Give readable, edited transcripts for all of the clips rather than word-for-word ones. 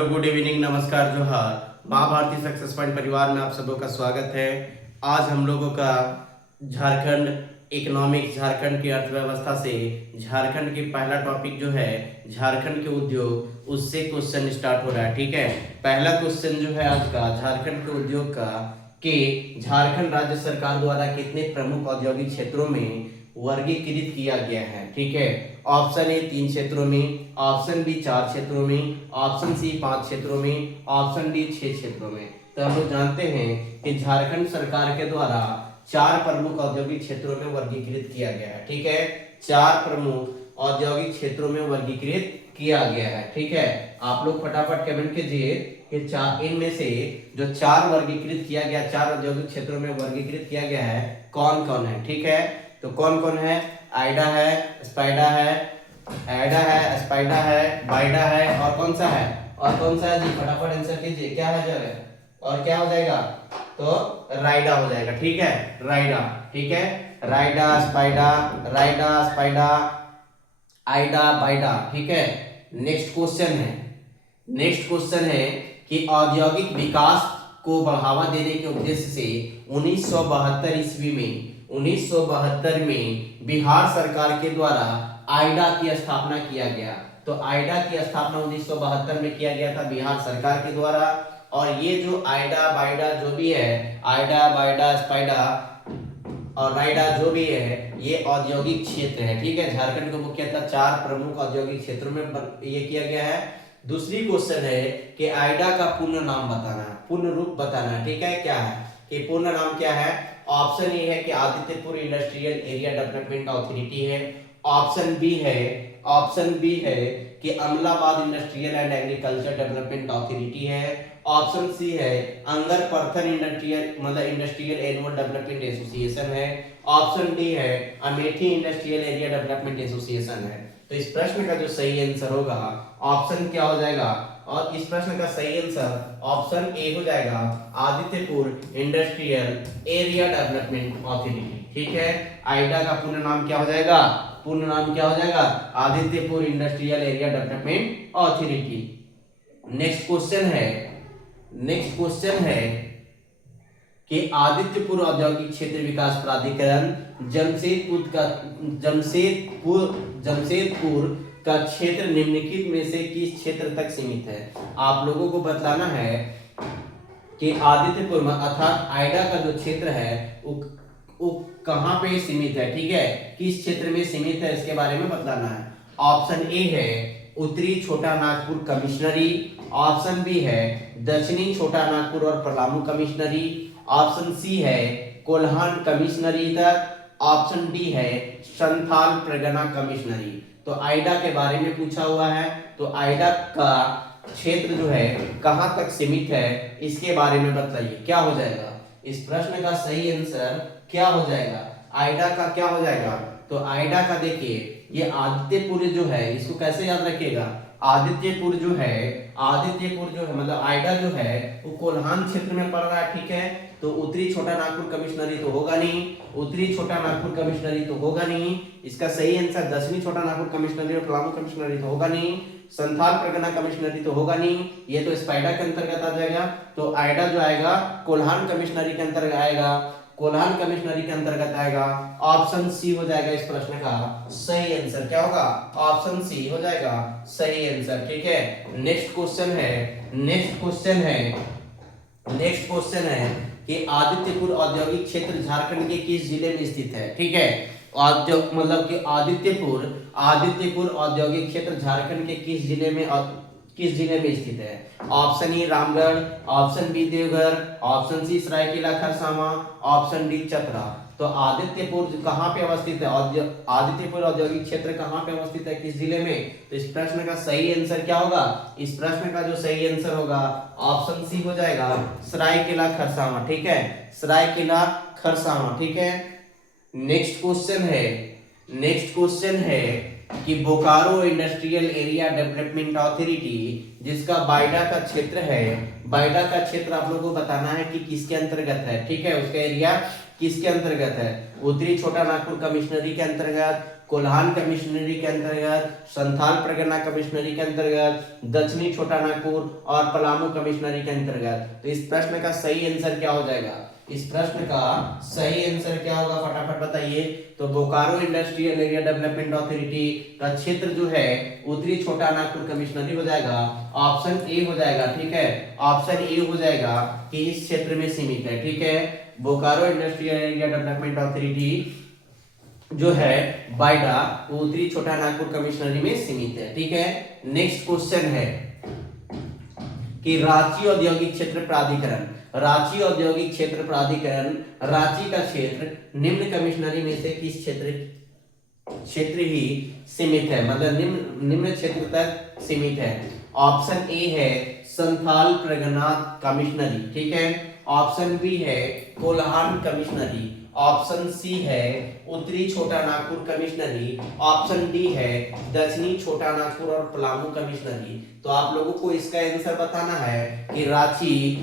Hello, good evening, नमस्कार, जोहार। माँ भारती सक्सेस पॉइंट परिवार में आप सबों का स्वागत है। आज हम लोगों का झारखंड इकोनॉमिक्स, झारखंड की अर्थव्यवस्था से झारखंड की पहला टॉपिक जो है झारखंड के उद्योग, उससे क्वेश्चन स्टार्ट हो रहा है। ठीक है, पहला क्वेश्चन जो है आज का झारखंड के उद्योग का कि झारखंड राज्य सरकार द्वारा कितने प्रमुख औद्योगिक क्षेत्रों में वर्गीकृत किया गया है। ठीक है, ऑप्शन ए 3 क्षेत्रों में, ऑप्शन बी 4 क्षेत्रों में, ऑप्शन सी 5 क्षेत्रों में, ऑप्शन डी 6 क्षेत्रों में। तो हम लोग जानते हैं कि झारखंड सरकार के द्वारा 4 प्रमुख औद्योगिक क्षेत्रों में वर्गीकृत किया गया है। ठीक है, 4 प्रमुख औद्योगिक क्षेत्रों में वर्गीकृत किया गया है। ठीक है, आप लोग फटाफट कमेंट कीजिए कि चार इनमें से जो 4 वर्गीकृत किया गया, 4 औद्योगिक क्षेत्रों में वर्गीकृत किया गया है, कौन कौन है। ठीक है, तो कौन कौन है? आइडा है, स्पाइडा है, एडा है, स्पाइडा है, बाइडा है, और कौन सा है? और कौन सा है जी? फटाफट आंसर कीजिए, क्या है जगह और क्या हो जाएगा? तो राइडा हो जाएगा। ठीक है, राइडा। ठीक है, राइडा स्पाइडा, राइडा स्पाइडा, आइडा बाइडा। ठीक है, नेक्स्ट क्वेश्चन है, नेक्स्ट क्वेश्चन है कि औद्योगिक विकास को बढ़ावा देने के उद्देश्य से 1972 ईस्वी में 1972 में बिहार सरकार के द्वारा आइडा की स्थापना किया गया। तो आइडा की स्थापना 1972 में किया गया था बिहार सरकार के द्वारा। और ये जो आइडा बाइडा जो भी है, आइडा बाइडा स्पाइडा और राइडा जो भी है, ये औद्योगिक क्षेत्र है। ठीक है, झारखंड को मुख्यतः 4 प्रमुख औद्योगिक क्षेत्रों में ये किया गया है। दूसरी क्वेश्चन है कि आइडा का पूर्ण नाम बताना है, पूर्ण रूप बताना है। ठीक है, क्या है कि पूर्ण नाम क्या है? ऑप्शन ए है कि Adityapur industrial area development authority है। ऑप्शन बी है, ऑप्शन बी है कि Amlabad industrial and agriculture development authority है। ऑप्शन सी है अंगर परथन इंडस्ट्रियल एनुअल डेवलपमेंट एसोसिएशन है। ऑप्शन डी है Amethi industrial area development association है। तो इस प्रश्न का जो सही आंसर होगा, ऑप्शन क्या हो जाएगा? और इस प्रश्न का सही आंसर ऑप्शन ए हो जाएगा, Adityapur industrial area development authority. ठीक है, आइडा का पूर्ण नाम क्या हो जाएगा? पूर्ण नाम क्या हो जाएगा? Adityapur industrial area development authority. Next question है, नेक्स्ट क्वेश्चन है कि आदित्यपुर औद्योगिक क्षेत्र विकास प्राधिकरण जमशेदपुर का क्षेत्र निम्नलिखित में से किस क्षेत्र तक सीमित है? आप लोगों को बतलाना है कि आदित्यपुर में अर्थात आइडा का जो क्षेत्र है वो कहां पे सीमित है। ठीक है, किस क्षेत्र में सीमित है, इसके बारे में बतलाना है। ऑप्शन ए है उत्तरी छोटा नागपुर कमिश्नरी। ऑप्शन बी है दक्षिणी छोटा नागपुर और पलामू कमिश्नरी। ऑप्शन सी है कोल्हान कमिश्नरी तक। ऑप्शन डी है संथाल परगना कमिश्नरी। तो आइडा के बारे में पूछा हुआ है, तो आइडा का क्षेत्र जो है कहां तक सीमित है, इसके बारे में बताइए, क्या हो जाएगा? इस प्रश्न का सही आंसर क्या हो जाएगा? आइडा का क्या हो जाएगा? तो आइडा का देखिए, ये आदित्यपुर जो है, इसको कैसे याद रखिएगा? आदित्यपुर जो है, आदित्यपुर जो है मतलब आइडा जो है वो कोल्हान क्षेत्र में पड़ रहा है। ठीक है, तो उत्तरी छोटा नागपुर कमिश्नरी तो होगा नहीं, उत्तरी छोटा नागपुर कमिश्नरी तो होगा नहीं। इसका सही आंसर दक्षिणी छोटा नागपुर कमिश्नरी और पलामू कमिश्नरी तो होगा नहीं। संथाल परगना कमिश्नरी तो होगा नहीं, ये तो स्पाइडा के अंतर्गत आ जाएगा। तो आइडा जो आएगा कोल्हान कमिश्नरी के अंतर्गत आएगा, कोल्हान कमिश्नरी के अंतर्गत आएगा। ऑप्शन सी हो जाएगा इस प्रश्न का सही आंसर। क्या होगा? ऑप्शन सी हो जाएगा सही आंसर। ठीक है, नेक्स्ट क्वेश्चन है, नेक्स्ट क्वेश्चन है, नेक्स्ट क्वेश्चन है कि आदित्यपुर औद्योगिक क्षेत्र झारखंड के किस जिले में स्थित है? ठीक है, औद्योगिक मतलब कि आदित्यपुर औद्योगिक क्षेत्र झारखंड के किस जिले में स्थित है? Option A Ramgarh, option B Deoghar, option C Seraikela Kharsawan, option D Chatra. तो आदित्यपुर कहाँ पे अवस्थित है? आदित्यपुर औद्योगिक क्षेत्र कहाँ पे अवस्थित है, किस जिले में? तो इस प्रश्न का सही आंसर क्या होगा? इस प्रश्न का जो सही आंसर होगा ऑप्शन सी हो जाएगा, सरायकेला खरसावां। ठीक है, सरायकेला खरसावां। ठीक है, नेक्स्ट क्वेश्चन है, नेक्स्ट क्वेश्चन है कि Bokaro industrial area development authority जिसका बाइडा का क्षेत्र है, बाइडा का क्षेत्र आप लोगों को बताना है कि किसके अंतर्गत है। ठीक है, उसका एरिया किसके अंतर्गत है? उत्तरी छोटा नागपुर कमिश्नरी के अंतर्गत, कोल्हान कमिश्नरी के अंतर्गत, संथाल परगना कमिश्नरी के अंतर्गत, दक्षिणी छोटा नागपुर और पलामू कमिश्नरी के अंतर्गत। तो इस प्रश्न का सही आंसर क्या हो जाएगा? इस प्रश्न का सही आंसर क्या होगा, फटाफट बताइए। तो Bokaro industrial area development authority का क्षेत्र जो है उत्तरी छोटा नागपुर कमिश्नरी हो जाएगा। ऑप्शन ए हो जाएगा, ठीक है, ऑप्शन ए हो जाएगा कि इस क्षेत्र में सीमित है, ठीक है। Bokaro industrial area development authority जो है बायडा वो उत्तरी छोटा नागपुर कमिश्नरी में सीमित है, ठीक है। नेक्स्ट क्वेश्चन है कि रांची औद्योगिक क्षेत्र प्राधिकरण, रांची औद्योगिक क्षेत्र प्राधिकरण रांची का क्षेत्र निम्न कमिश्नरी में से किस क्षेत्र ही सीमित है, मतलब निम्न क्षेत्र तक सीमित है? ऑप्शन ए है संथाल परगना कमिश्नरी, ठीक है। ऑप्शन बी है कोल्हान कमिश्नरी, ऑप्शन सी है उत्तरी छोटा नागपुर कमिश्नरी, ऑप्शन डी है दक्षिणी छोटा नागपुर और पलामू कमिश्नरी। तो आप लोगों को इसका आंसर बताना है कि रांची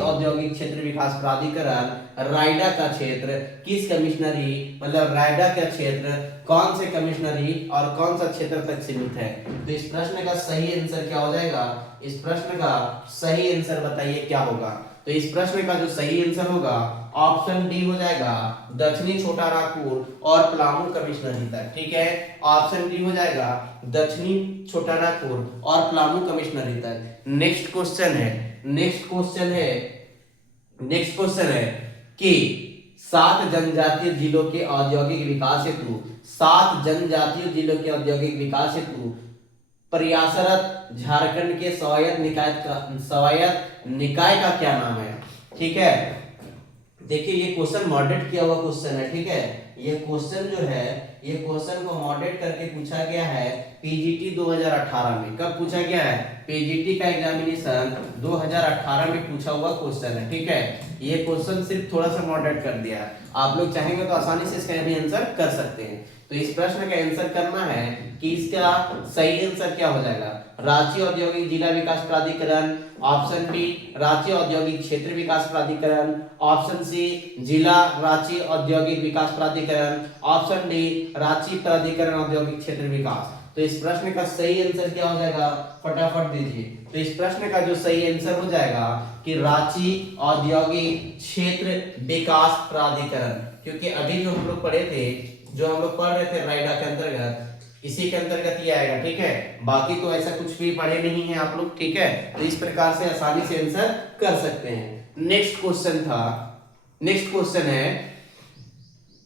औद्योगिक क्षेत्र विकास प्राधिकरण रायडा का क्षेत्र किस कमिश्नरी, मतलब रायडा का क्षेत्र कौन से कमिश्नरी और कौन सा क्षेत्र तक सीमित है? तो इस प्रश्न का सही आंसर क्या हो जाएगा? इस प्रश्न का सही आंसर बताइए क्या होगा? तो इस प्रश्न का जो सही आंसर होगा ऑप्शन डी हो जाएगा दक्षिणी छोटा नागपुर और पलामू कमिश्नरी तक, ठीक है। ऑप्शन डी हो जाएगा दक्षिणी छोटा नागपुर और पलामू कमिश्नरी तक। नेक्स्ट क्वेश्चन है कि 7 जनजातीय जिलों के औद्योगिक विकास हेतु, 7 जनजातीय जिलों के औद्योगिक विकास हेतु प्रयासरत झारखंड के स्वायत्त निकाय का क्या नाम है? ठीक है, देखिए ये क्वेश्चन मॉडरेट किया हुआ क्वेश्चन है, ठीक है। ये क्वेश्चन जो है ये क्वेश्चन को मॉडरेट करके पूछा गया है पीजीटी 2018 में। कब पूछा गया है? पीजीटी का एग्जामिनेशन 2018 में पूछा हुआ क्वेश्चन है, ठीक है। ये क्वेश्चन सिर्फ थोड़ा सा मॉडरेट कर दिया है, आप लोग चाहेंगे तो आसानी से इसका भी आंसर कर सकते हैं। तो इस प्रश्न का आंसर करना है कि इसका सही आंसर क्या हो जाएगा? रांची औद्योगिक जिला विकास प्राधिकरण, ऑप्शन बी रांची औद्योगिक क्षेत्र विकास प्राधिकरण, ऑप्शन सी जिला रांची औद्योगिक विकास प्राधिकरण, ऑप्शन डी रांची प्राधिकरण औद्योगिक क्षेत्र विकास। तो इस प्रश्न का सही आंसर क्या हो जाएगा? फटाफट दीजिए। तो इस प्रश्न का जो सही आंसर हो जाएगा कि रांची औद्योगिक क्षेत्र विकास प्राधिकरण, क्योंकि अभी जो हम लोग पढ़े थे, जो हम लोग पढ़ रहे थे रायडा के अंतर्गत, इसी के अंतर्गत ये आएगा, ठीक है। बाकी तो ऐसा कुछ भी पढ़े नहीं है आप लोग, ठीक है। तो इस प्रकार से आसानी से आंसर कर सकते हैं। नेक्स्ट क्वेश्चन है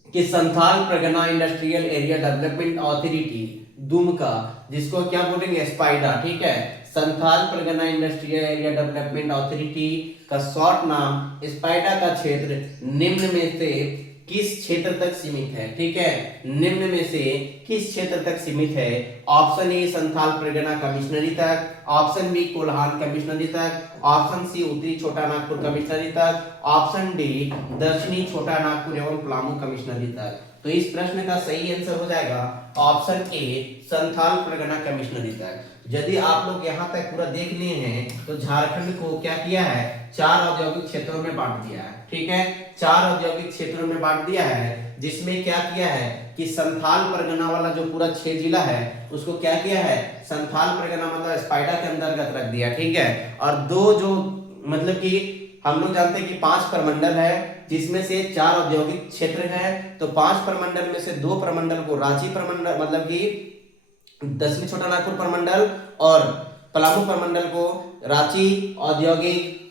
कि Santhal Pargana industrial area development authority Dumka, जिसको क्या बोलेंगे? स्पाइडा, ठीक है। Santhal Pargana industrial area development authority का शॉर्ट नाम स्पाइडा का क्षेत्र निम्न में से किस क्षेत्र तक सीमित है? ठीक है, निम्न में से किस क्षेत्र तक सीमित है? ऑप्शन ए संथाल परगना कमिश्नरी तक, ऑप्शन बी कोल्हान कमिश्नरी तक, ऑप्शन सी उत्तरी छोटा नागपुर कमिश्नरी तक, ऑप्शन डी दक्षिणी छोटा नागपुर एवं पलामू कमिश्नरी तक। तो इस प्रश्न का सही आंसर हो जाएगा ऑप्शन ए संथाल परगना कमिश्नरी तक। यदि आप लोग यहाँ तक पूरा देख लिए हैं तो झारखंड को क्या किया है? 4 औद्योगिक क्षेत्रों में बांट दिया है, ठीक है। 4 औद्योगिक क्षेत्रों में बांट दिया है, जिसमें क्या किया है कि संथाल परगना वाला जो पूरा 6 जिला है उसको क्या किया है? संथाल परगना मतलब स्पाइडा के अंतर्गत रख दिया, ठीक है। और 2 जो मतलब कि हम लोग जानते हैं कि 5 प्रमंडल है, जिसमें से 4 औद्योगिक क्षेत्र है। तो 5 प्रमंडल में से 2 प्रमंडल को रांची प्रमंडल मतलब कि दक्षिणी छोटा नागपुर प्रमंडल और पलामू प्रमंडल को रांची औद्योगिक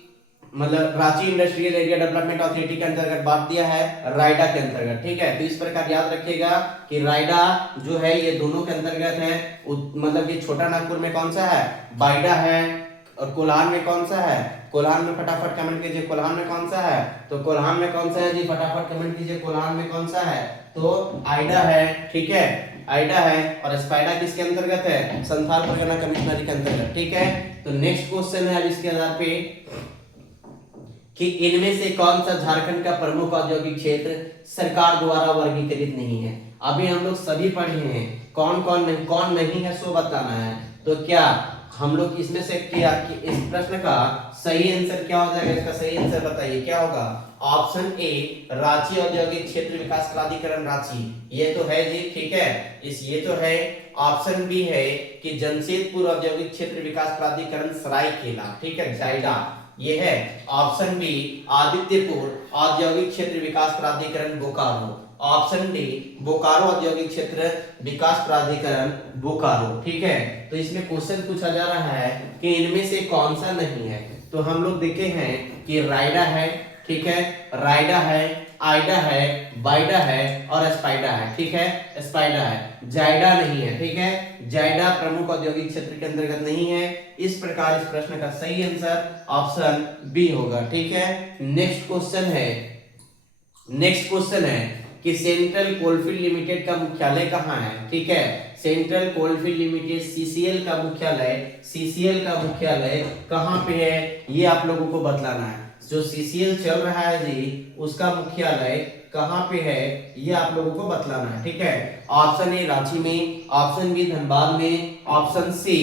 मतलब Ranchi industrial area development authority के अंतर्गत बांट दिया है रायडा के अंतर्गत, ठीक है। तो इस प्रकार याद रखिएगा कि रायडा जो है ये दोनों के अंतर्गत है। मतलब कि छोटा नागपुर में कौन सा है? बायडा है। और कोल्हान में कौन सा है? कोल्हान में फटाफट कमेंट कीजिए, कोल्हान में कौन सा है? तो कोल्हान में कौन सा है जी? फटाफट कमेंट कीजिए, कोल्हान में कौन सा है? तो आइडा है, ठीक है, आइडा है। और स्पाइडा किसके अंतर्गत है? संथाल परगना कमिश्नरी के अंतर्गत, ठीक है। तो नेक्स्ट क्वेश्चन है अब इसके आधार पे कि इनमें से कौन सा झारखंड का प्रमुख औद्योगिक क्षेत्र सरकार द्वारा वर्गीकृत नहीं है? अभी हम लोग सभी पढ़े हैं, कौन नहीं है सो बताना है। तो क्या हम लोग इसमें से किया कि इस प्रश्न का सही आंसर क्या हो जाएगा, इसका सही आंसर बताइए क्या होगा। ऑप्शन ए रांची औद्योगिक क्षेत्र विकास प्राधिकरण रांची, ये तो है जी, ठीक है, इस ये तो है। ऑप्शन बी है कि जमशेदपुर औद्योगिक क्षेत्र विकास प्राधिकरण सरायकेला, ठीक है, जायडा, ये है। ऑप्शन बी आदित्यपुर औद्योगिक क्षेत्र विकास प्राधिकरण बोकारो। ऑप्शन डी बोकारो औद्योगिक क्षेत्र विकास प्राधिकरण बोकारो, ठीक है। तो इसमें क्वेश्चन पूछा जा रहा है कि इनमें से कौन सा नहीं है। तो हम लोग देखे हैं कि रायडा है, ठीक है, रायडा है, आइडा है, बाइडा है और स्पाइडा है, ठीक है, स्पाइडा है, जायडा नहीं है, ठीक है, जायडा प्रमुख औद्योगिक क्षेत्र के अंतर्गत नहीं है। इस प्रकार इस प्रश्न का सही आंसर ऑप्शन बी होगा, ठीक है। नेक्स्ट क्वेश्चन है कि सेंट्रल कोलफील्ड लिमिटेड का मुख्यालय कहाँ है, ठीक है, सेंट्रल कोलफील्ड लिमिटेड सीसीएल का मुख्यालय कहाँ पे है, ये आप लोगों को बतलाना है। जो सीसीएल चल रहा है जी, उसका मुख्यालय कहाँ पे है, ये आप लोगों को बतलाना है, ठीक है। ऑप्शन ए रांची में, ऑप्शन बी धनबाद में, ऑप्शन सी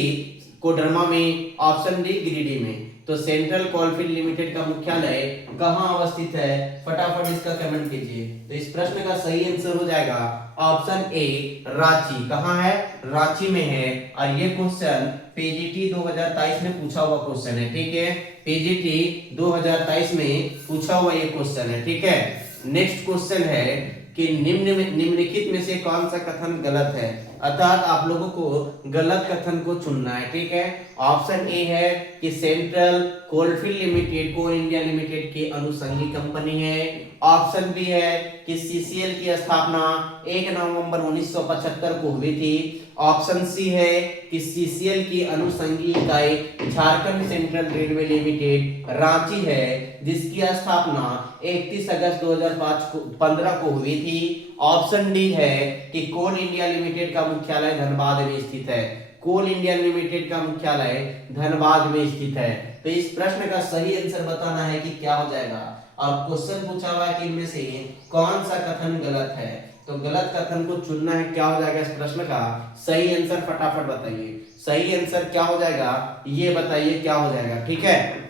कोडरमा में, ऑप्शन डी गिरिडीह में। तो सेंट्रल कोलफील्ड लिमिटेड का मुख्यालय कहाँ अवस्थित है, फटाफट इसका कमेंट कीजिए। तो इस प्रश्न का सही आंसर हो जाएगा ऑप्शन ए रांची। कहाँ है, रांची में है। और ये क्वेश्चन पीजीटी 2023 में पूछा हुआ क्वेश्चन है, ठीक है, पीजीटी 2023 में पूछा हुआ ये क्वेश्चन है, ठीक है। नेक्स्ट क्वेश्चन है कि निम्नलिखित में से कौन सा कथन गलत है, अर्थात आप लोगों को गलत कथन को चुनना है, ठीक है। ऑप्शन ए है कि सेंट्रल कोलफील्ड लिमिटेड कोल इंडिया लिमिटेड की अनुषंगी कंपनी है। ऑप्शन बी है कि सीसीएल की स्थापना 1 नवंबर 1975 को हुई थी। ऑप्शन सी है कि सीसीएल की अनुषंगी इकाई Jharkhand central railway limited Ranchi है, जिसकी स्थापना 31 अगस्त 2015 को हुई थी। ऑप्शन डी है कि कोल इंडिया लिमिटेड का मुख्यालय धनबाद में स्थित है, कोल इंडिया लिमिटेड का मुख्यालय धनबाद में स्थित है। तो इस प्रश्न का सही आंसर बताना है कि क्या हो जाएगा। और क्वेश्चन पूछा हुआ है कि इनमें से कौन सा कथन गलत है, तो गलत कथन को चुनना है। क्या हो जाएगा इस प्रश्न का सही आंसर, फटाफट बताइए, सही आंसर क्या हो जाएगा, ये बताइए क्या हो जाएगा, ठीक है।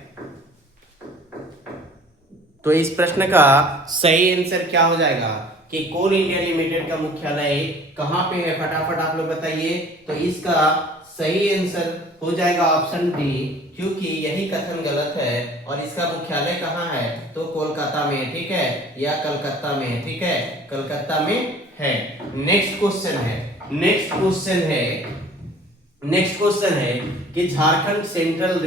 तो इस प्रश्न का सही आंसर क्या हो जाएगा कि कोल इंडिया लिमिटेड का मुख्यालय कहाँ पे है, फटाफट आप लोग बताइए। तो इसका सही आंसर हो जाएगा ऑप्शन डी, क्योंकि यही कथन गलत है। और इसका मुख्यालय कहाँ है, तो कोलकाता में, ठीक है, या कलकत्ता में, ठीक है, कलकत्ता में है। नेक्स्ट क्वेश्चन है कि Jharkhand central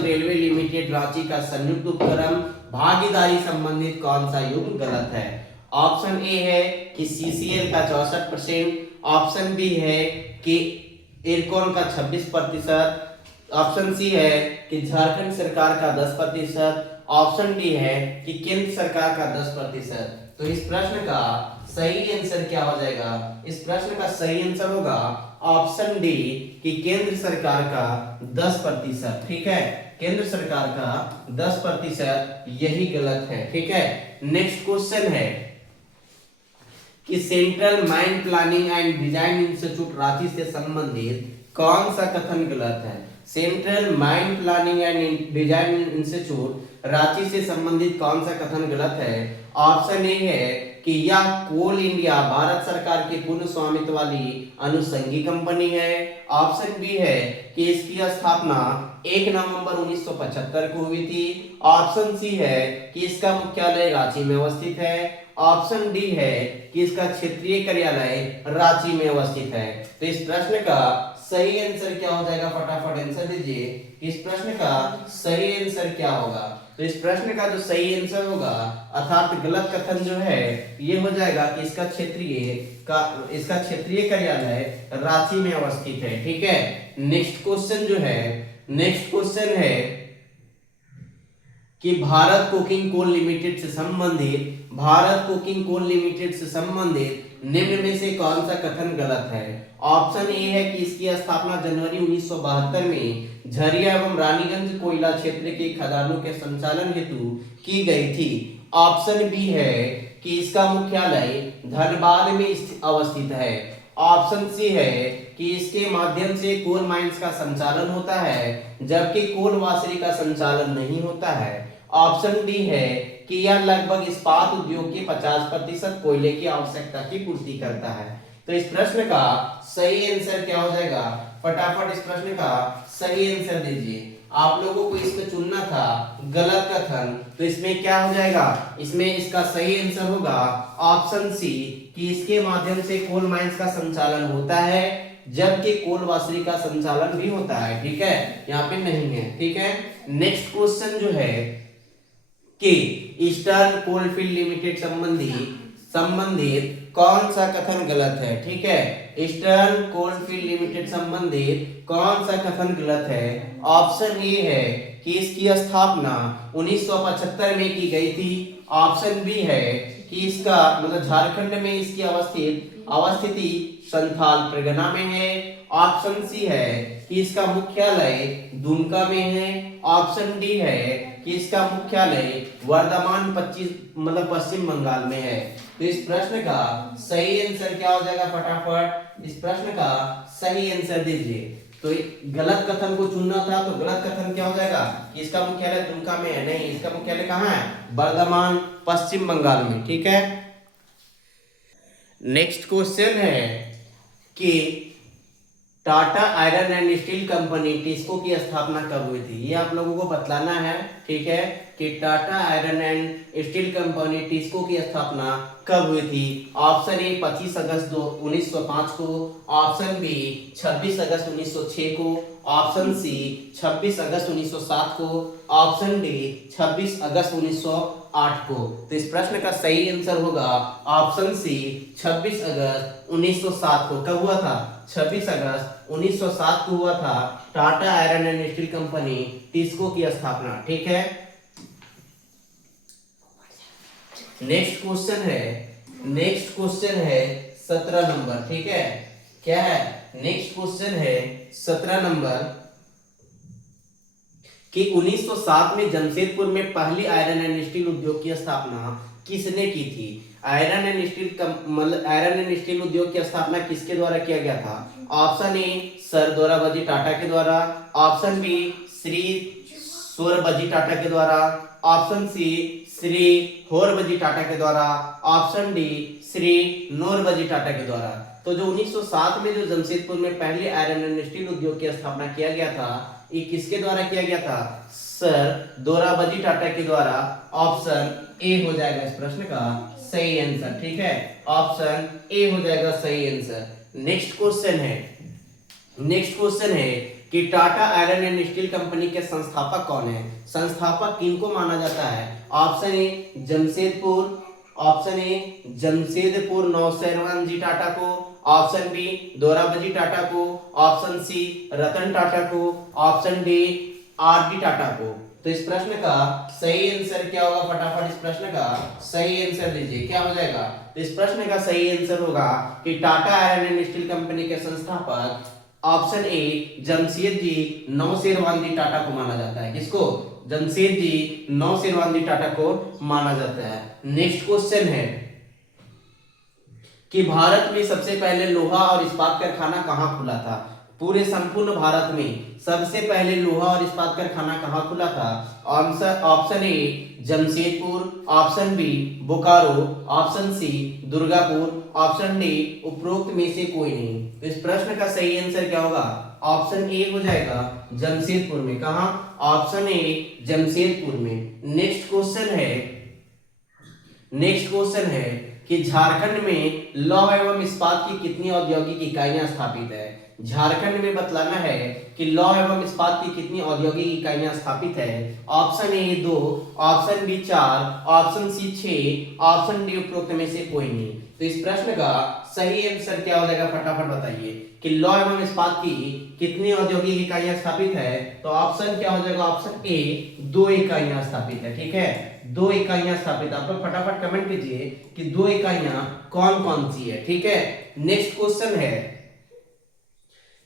railway limited Ranchi का संयुक्त उपक्रम भागीदारी संबंधित कौन सा युग्म गलत है। ऑप्शन ए है कि सीसीएल का 64%, ऑप्शन बी है कि इरकॉन का 26%, ऑप्शन सी है कि झारखंड सरकार का 10%, ऑप्शन डी है कि केंद्र सरकार का 10%। तो इस प्रश्न का सही आंसर क्या हो जाएगा, इस प्रश्न का सही आंसर होगा ऑप्शन डी कि केंद्र सरकार का 10%, ठीक है, केंद्र सरकार का 10%, यही गलत है, ठीक है। नेक्स्ट क्वेश्चन है कि central mine planning and design institute Ranchi से संबंधित कौन सा कथन गलत है। Central mine planning and design institute Ranchi से संबंधित कौन सा कथन गलत है। ऑप्शन ए है कि यह कोल इंडिया भारत सरकार की पूर्ण स्वामित्व वाली अनुषंगी कंपनी है। ऑप्शन बी है कि इसकी स्थापना 1 नवंबर 1975 को हुई थी। ऑप्शन सी है कि इसका मुख्यालय रांची में अवस्थित है। ऑप्शन डी है कि इसका क्षेत्रीय कार्यालय रांची में अवस्थित है। तो इस प्रश्न का सही आंसर क्या हो जाएगा, फटाफट आंसर दीजिए। इस प्रश्न का सही आंसर क्या होगा, तो इस प्रश्न का जो सही आंसर होगा अर्थात गलत कथन जो है ये हो जाएगा कि इसका क्षेत्रीय कार्यालय रांची में अवस्थित है, ठीक है। नेक्स्ट क्वेश्चन है कि भारत कोकिंग कोल लिमिटेड से संबंधित निम्न में से कौन सा कथन गलत है। ऑप्शन ए है कि इसकी स्थापना जनवरी 1972 में झरिया एवं रानीगंज कोयला क्षेत्र के खदानों के संचालन हेतु की गई थी। ऑप्शन बी है कि इसका मुख्यालय धनबाद में अवस्थित है। ऑप्शन सी है कि इसके माध्यम से कोल माइंस का संचालन होता है, जबकि कोल वाशरी का संचालन नहीं होता है। ऑप्शन डी है कि यह लगभग इस्पात उद्योग के 50% कोयले की आवश्यकता की पूर्ति करता है। तो इस प्रश्न का सही आंसर क्या हो जाएगा? फटाफट इस प्रश्न का सही आंसर दीजिए। आप लोगों को इसमें चुनना था गलत कथन, तो इसमें क्या हो जाएगा? इसमें इसका सही आंसर होगा ऑप्शन सी कि इसके माध्यम से कोल माइंस का संचालन होता है, जबकि कोल वाशरी का संचालन भी होता है। ठीक है, यहाँ पे नहीं है। ठीक है, नेक्स्ट क्वेश्चन जो है कि ईस्टर्न कोलफील्ड लिमिटेड संबंधित कौन सा कथन गलत है? ठीक है, ईस्टर्न कोलफील्ड लिमिटेड संबंधित कौन सा कथन गलत है? ऑप्शन ए है कि इसकी स्थापना 1975 में की गई थी। ऑप्शन बी है कि इसका मतलब झारखंड में इसकी अवस्थिति संथाल परगना में है। ऑप्शन सी है कि इसका मुख्यालय दुमका में है। ऑप्शन डी है कि इसका मुख्यालय वर्धमान पश्चिम बंगाल में है। तो इस प्रश्न का सही आंसर क्या हो जाएगा? फटाफट इस प्रश्न का सही आंसर दीजिए। तो गलत कथन को चुनना था, तो गलत कथन क्या हो जाएगा कि इसका मुख्यालय दुमका में है। नहीं, इसका मुख्यालय कहाँ है? वर्धमान पश्चिम बंगाल में। ठीक है, नेक्स्ट क्वेश्चन है कि Tata iron and steel company TISCO की स्थापना कब हुई थी? ये आप लोगों को बतलाना है। ठीक है, कि Tata iron and steel company TISCO की स्थापना कब हुई थी? ऑप्शन ए 25 अगस्त 1905 को। ऑप्शन बी 26 अगस्त 1906 को। ऑप्शन सी 26 अगस्त 1907 को। ऑप्शन डी 26 अगस्त 1908 को। तो इस प्रश्न का सही आंसर होगा ऑप्शन सी 26 अगस्त 1907 को। कब हुआ था? 26 अगस्त 1907 को हुआ था Tata iron and steel company TISCO की स्थापना। ठीक है, नेक्स्ट क्वेश्चन है 17 नंबर। ठीक है, क्या है? नेक्स्ट क्वेश्चन है 17 नंबर कि 1907 में जमशेदपुर में पहली आयरन एंड स्टील उद्योग की स्थापना किसने की थी? आयरन एंड स्टील उद्योग की स्थापना किसके द्वारा किया गया था? ऑप्शन ए सर दोराबजी टाटा के द्वारा। ऑप्शन बी श्री सोरबजी टाटा के द्वारा। ऑप्शन सी श्री होरबजी टाटा के द्वारा। ऑप्शन डी श्री नोरबजी टाटा के द्वारा। तो जो 1907 में जो जमशेदपुर में पहले आयरन एंड स्टील उद्योग की स्थापना किया गया था, ये किसके द्वारा किया गया था? सर दोराबजी टाटा के द्वारा। ऑप्शन ए हो जाएगा इस प्रश्न का सही आंसर। ठीक है, ऑप्शन ए हो जाएगा सही आंसर। नेक्स्ट क्वेश्चन है कि Tata iron and steel company के संस्थापक कौन है? संस्थापक किनको माना जाता है? Option A Jamshedpur Nusserwanji Tata को। ऑप्शन बी दोराबजी टाटा को। ऑप्शन सी रतन टाटा को। Option D R D Tata को। तो इस प्रश्न का सही आंसर क्या होगा? फटाफट इस प्रश्न का सही आंसर दीजिए। क्या हो जाएगा? तो इस प्रश्न का सही आंसर होगा कि Tata iron and steel company के संस्थापक ऑप्शन ए जमशेदजी नौसेरवान जी टाटा को माना जाता है। किसको? जमशेदजी नौसेरवान जी टाटा को माना जाता है। नेक्स्ट क्वेश्चन है कि भारत में सबसे पहले लोहा और इस्पात कारखाना कहाँ खुला था? पूरे संपूर्ण भारत में सबसे पहले लोहा और इस्पात कारखाना कहाँ खुला था? Option A Jamshedpur. Option B Bokaro. Option C Durgapur. Option D उपरोक्त में से कोई नहीं। तो इस प्रश्न का सही आंसर क्या होगा? ऑप्शन ए हो जाएगा जमशेदपुर में। कहा? ऑप्शन ए जमशेदपुर में। नेक्स्ट क्वेश्चन है कि झारखंड में लौह एवं इस्पात की कितनी औद्योगिक इकाइयां स्थापित है? झारखंड में बतलाना है कि लौह एवं इस्पात की कितनी औद्योगिक इकाइयां स्थापित है। Option A 2, option B 4, option C 6, option D उपरोक्त में से कोई नहीं। तो इस प्रश्न का सही आंसर क्या हो जाएगा? फटाफट बताइए कि लौह एवं इस्पात की कितनी औद्योगिक इकाइयां स्थापित है। तो ऑप्शन क्या हो जाएगा? ऑप्शन ए 2 इकाइयां स्थापित है। ठीक है, 2 इकाइयां स्थापित। आप लोग फटाफट कमेंट कीजिए कि 2 इकाइयां कौन कौन सी है। ठीक है, नेक्स्ट क्वेश्चन है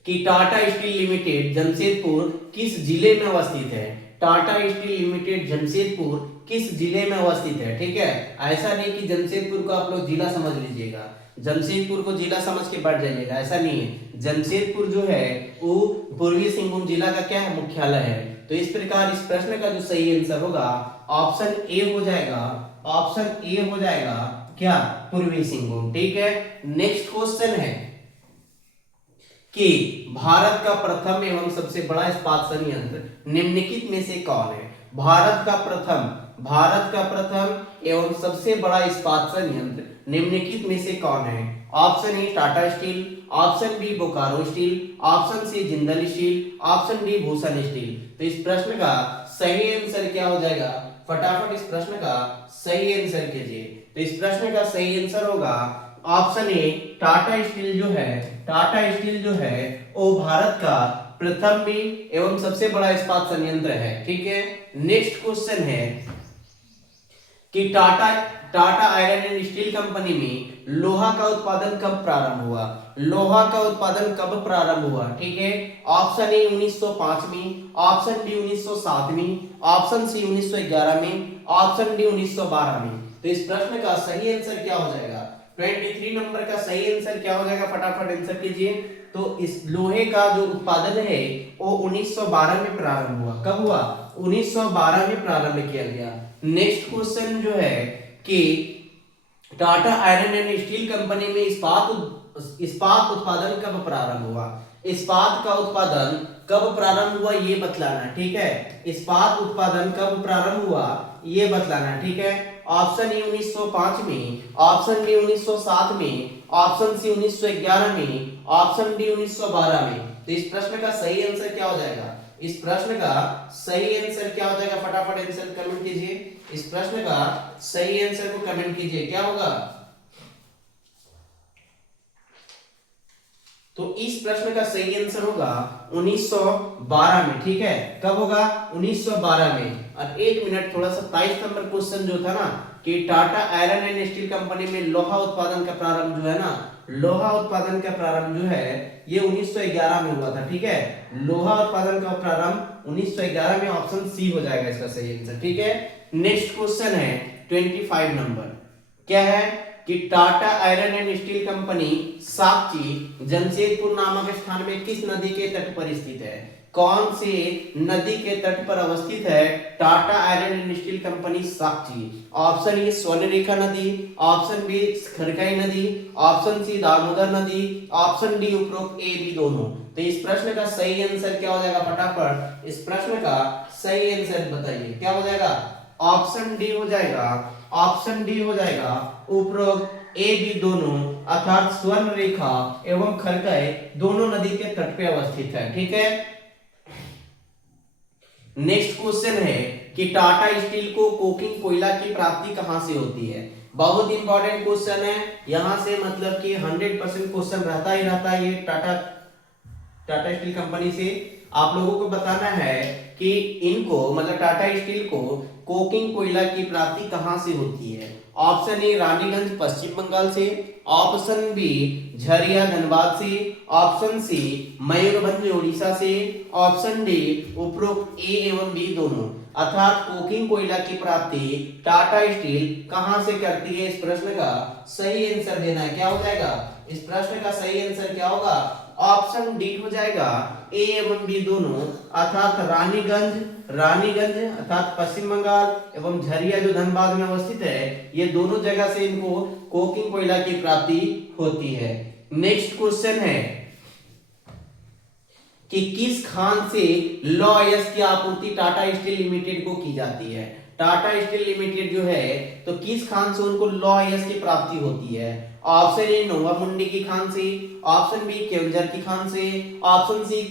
कि टाटा स्टील लिमिटेड जमशेदपुर किस जिले में अवस्थित है? टाटा स्टील लिमिटेड जमशेदपुर किस जिले में अवस्थित है? ठीक है, ऐसा नहीं कि जमशेदपुर को आप लोग जिला समझ लीजिएगा, जमशेदपुर को जिला समझ के बैठ जाइएगा, ऐसा नहीं है। जमशेदपुर जो है वो पूर्वी सिंहभूम जिला का क्या है, मुख्यालय है। तो इस प्रकार इस प्रश्न का जो सही आंसर होगा ऑप्शन ए हो जाएगा, ऑप्शन ए हो जाएगा क्या, पूर्वी सिंहभूम। ठीक है, नेक्स्ट क्वेश्चन है कि भारत का प्रथम एवं सबसे बड़ा इस्पात संयंत्र निम्नलिखित में से कौन है। भारत का प्रथम एवं सबसे बड़ा इस्पात संयंत्र निम्नलिखित में से कौन है। Option A Tata steel, option B Bokaro steel, option C Jindal steel, option D Bhushan steel. तो इस प्रश्न का सही आंसर क्या हो जाएगा, फटाफट इस प्रश्न का सही आंसर कीजिए। तो इस प्रश्न का सही आंसर होगा ऑप्शन ए टाटा स्टील जो है वो भारत का प्रथम भी एवं सबसे बड़ा इस्पात संयंत्र है। ठीक है, नेक्स्ट क्वेश्चन है कि Tata iron and steel company में लोहा का उत्पादन कब प्रारंभ हुआ। ठीक है, ऑप्शन ए 1905 में, ऑप्शन बी 1907 में, ऑप्शन सी 1911 में, ऑप्शन डी 1912 में। तो इस प्रश्न का सही आंसर क्या हो जाएगा, 23 नंबर का सही आंसर क्या हो जाएगा, फटाफट आंसर कीजिए। तो इस लोहे का जो उत्पादन है वो 1912 में प्रारंभ हुआ। कब हुआ, 1912 में प्रारंभ किया गया। नेक्स्ट क्वेश्चन जो है कि Tata iron and steel company में इस्पात उत्पादन कब प्रारंभ हुआ। इस्पात का उत्पादन कब प्रारंभ हुआ ये बतलाना। ठीक है, इस्पात उत्पादन कब प्रारंभ हुआ ये बतलाना। ठीक है, ऑप्शन ए 1905 में, ऑप्शन बी 1907 में, ऑप्शन सी 1911 में, ऑप्शन डी 1912 में। तो इस प्रश्न का सही आंसर क्या हो जाएगा, इस प्रश्न का सही आंसर क्या हो जाएगा, फटाफट आंसर कमेंट कीजिए। इस प्रश्न का सही आंसर को कमेंट कीजिए, क्या होगा। तो इस प्रश्न का सही आंसर होगा 1912 में। ठीक है, कब होगा, 1912 में। और एक मिनट, थोड़ा सा 23 नंबर क्वेश्चन जो था ना कि Tata iron and steel company में लोहा उत्पादन का प्रारंभ जो है ना, लोहा उत्पादन का प्रारंभ जो है ये 1911 में हुआ था। ठीक है, लोहा उत्पादन का प्रारंभ 1911 में, ऑप्शन सी हो जाएगा इसका सही आंसर। ठीक है, नेक्स्ट क्वेश्चन है 25 नंबर, क्या है कि Tata iron and steel company Sakchi Jamshedpur नामक स्थान में किस नदी के तट पर स्थित है। कौन से नदी के तट पर अवस्थित है Tata iron and steel company Sakchi. Option A Swarnarekha नदी, ऑप्शन बी खरकई नदी, ऑप्शन सी दामोदर नदी, ऑप्शन डी उपरोक्त ए बी दोनों। तो इस प्रश्न का सही आंसर क्या हो जाएगा, फटाफट इस प्रश्न का सही आंसर बताइए, क्या हो जाएगा। ऑप्शन डी हो जाएगा, ऑप्शन डी हो जाएगा उपरोक्त ए बी दोनों, अर्थात स्वर्ण रेखा एवं खरकई दोनों नदी के तट पे अवस्थित है। ठीक है, नेक्स्ट क्वेश्चन है कि टाटा स्टील को कोकिंग कोयला की प्राप्ति कहां से होती है। बहुत इंपॉर्टेंट क्वेश्चन है, यहां से मतलब कि 100% क्वेश्चन रहता ही रहता है। ये टाटा स्टील कंपनी से आप लोगों को बताना है कि इनको मतलब टाटा स्टील को कोकिंग कोयला की प्राप्ति कहां से होती है। ऑप्शन ए रानीगंज पश्चिम बंगाल से, ऑप्शन बी झरिया धनबाद से, ऑप्शन सी मयूरभंज उड़ीसा से, ऑप्शन डी उपरोक्त ए एवं बी दोनों। अर्थात कोकिंग कोयला की प्राप्ति टाटा स्टील कहां से करती है, इस प्रश्न का सही आंसर देना है। क्या हो जाएगा, इस प्रश्न का सही आंसर क्या होगा, ऑप्शन डी हो जाएगा ए एवं बी दोनों, अर्थात रानीगंज अर्थात पश्चिम बंगाल एवं झरिया जो धनबाद में अवस्थित है, ये दोनों जगह से इनको कोकिंग कोयला की प्राप्ति होती है। नेक्स्ट क्वेश्चन है कि किस खान से लौह अयस्क की आपूर्ति टाटा स्टील लिमिटेड को की जाती है। टाटा स्टील लिमिटेड जो है तो किस खान से उनको लौह अयस्क की प्राप्ति होती है। ऑप्शन ए नोवामुंडी की खान से, ऑप्शन बी केवंझर की खान से, ऑप्शन सी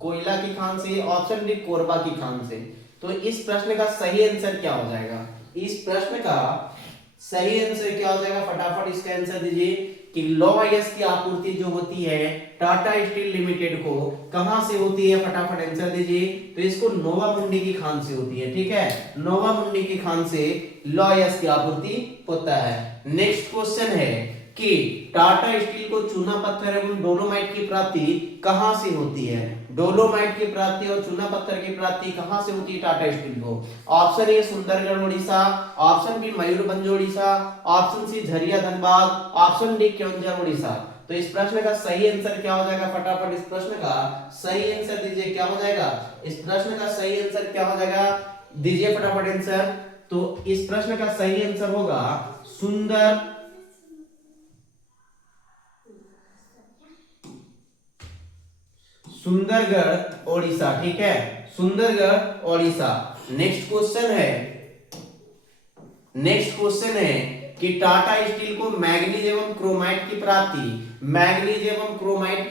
कोयला की खान से, ऑप्शन डी कोरबा की खान से। तो इस प्रश्न का सही आंसर क्या हो जाएगा, इस प्रश्न का सही आंसर क्या हो जाएगा, फटाफट इसका आंसर दीजिए कि लौह अयस्क की आपूर्ति जो होती है टाटा स्टील लिमिटेड को कहां से होती है, फटाफट आंसर दीजिए। तो इसको नोवामुंडी की खान से होती है। ठीक है, नोवामुंडी की खान से लौह अयस्क की आपूर्ति होता है। नेक्स्ट क्वेश्चन है कि टाटा स्टील को चूना पत्थर एवं डोलोमाइट की प्राप्ति कहां से होती है। डोलोमाइट की प्राप्ति और चूना पत्थर की प्राप्ति कहां से होती है टाटा स्टील को। Option A Sundargarh Orissa, option B Mayurbhanj Orissa, option C Jharia Dhanbad, option D Keonjhar Orissa. तो इस प्रश्न का सही आंसर क्या हो जाएगा, फटाफट इस प्रश्न का सही आंसर दीजिए, क्या हो जाएगा, इस प्रश्न का सही आंसर क्या हो जाएगा, दीजिए फटाफट आंसर। तो इस प्रश्न का सही आंसर होगा सुंदरगढ़ ओडिशा, ठीक है, सुंदरगढ़ ओडिशा। नेक्स्ट क्वेश्चन है कि टाटा स्टील को मैग्नीज एवं क्रोमाइट की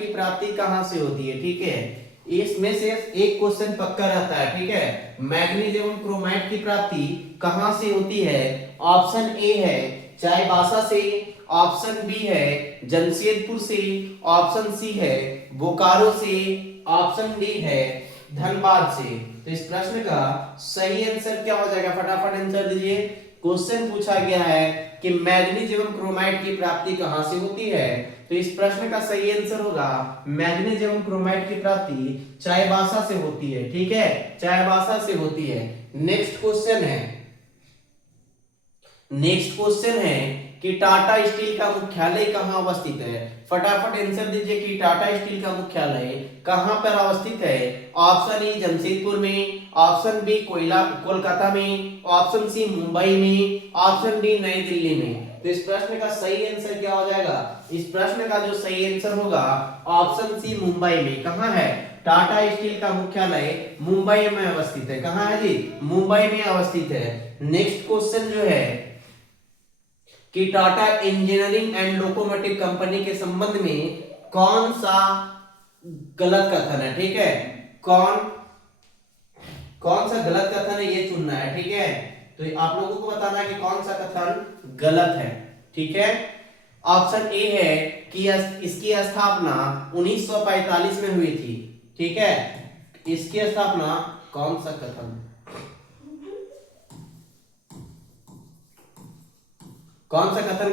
प्राप्ति कहां से होती है, ठीक है, इसमें से एक क्वेश्चन पक्का रहता है, ठीक है, मैग्नीज एवं क्रोमाइट की प्राप्ति कहां से होती है। ऑप्शन ए है चाईबासा से, ऑप्शन बी है जमशेदपुर से, ऑप्शन सी है बोकारो से, ऑप्शन डी है धनबाद से। तो इस प्रश्न का सही आंसर क्या हो जाएगा, फटाफट आंसर दीजिए। क्वेश्चन पूछा गया है कि मैग्नीज एवं क्रोमाइट की प्राप्ति कहां से होती है, तो इस प्रश्न का सही आंसर होगा मैग्नीज एवं क्रोमाइट की प्राप्ति चाईबासा से होती है, ठीक है, चाईबासा से होती है। नेक्स्ट क्वेश्चन है कि टाटा स्टील का मुख्यालय कहां अवस्थित है, फटाफट आंसर दीजिए कि टाटा स्टील का मुख्यालय कहां पर अवस्थित है। ऑप्शन ए जमशेदपुर में, ऑप्शन बी कोलकाता में, ऑप्शन सी मुंबई में, ऑप्शन डी नई दिल्ली में। तो इस प्रश्न का सही आंसर क्या हो जाएगा, इस प्रश्न का जो सही आंसर होगा ऑप्शन सी मुंबई में। कहां है टाटा स्टील का मुख्यालय, मुंबई में अवस्थित है, कहां है जी, मुंबई में अवस्थित है। नेक्स्ट क्वेश्चन जो है कि Tata engineering and locomotive company के संबंध में कौन सा गलत कथन है, ठीक है, कौन सा गलत कथन है ये चुनना है, ठीक है, तो आप लोगों को बताना है कि कौन सा कथन गलत है, ठीक है। ऑप्शन ए है कि इसकी स्थापना 1945 में हुई थी, ठीक है, इसकी स्थापना कौन सा कथन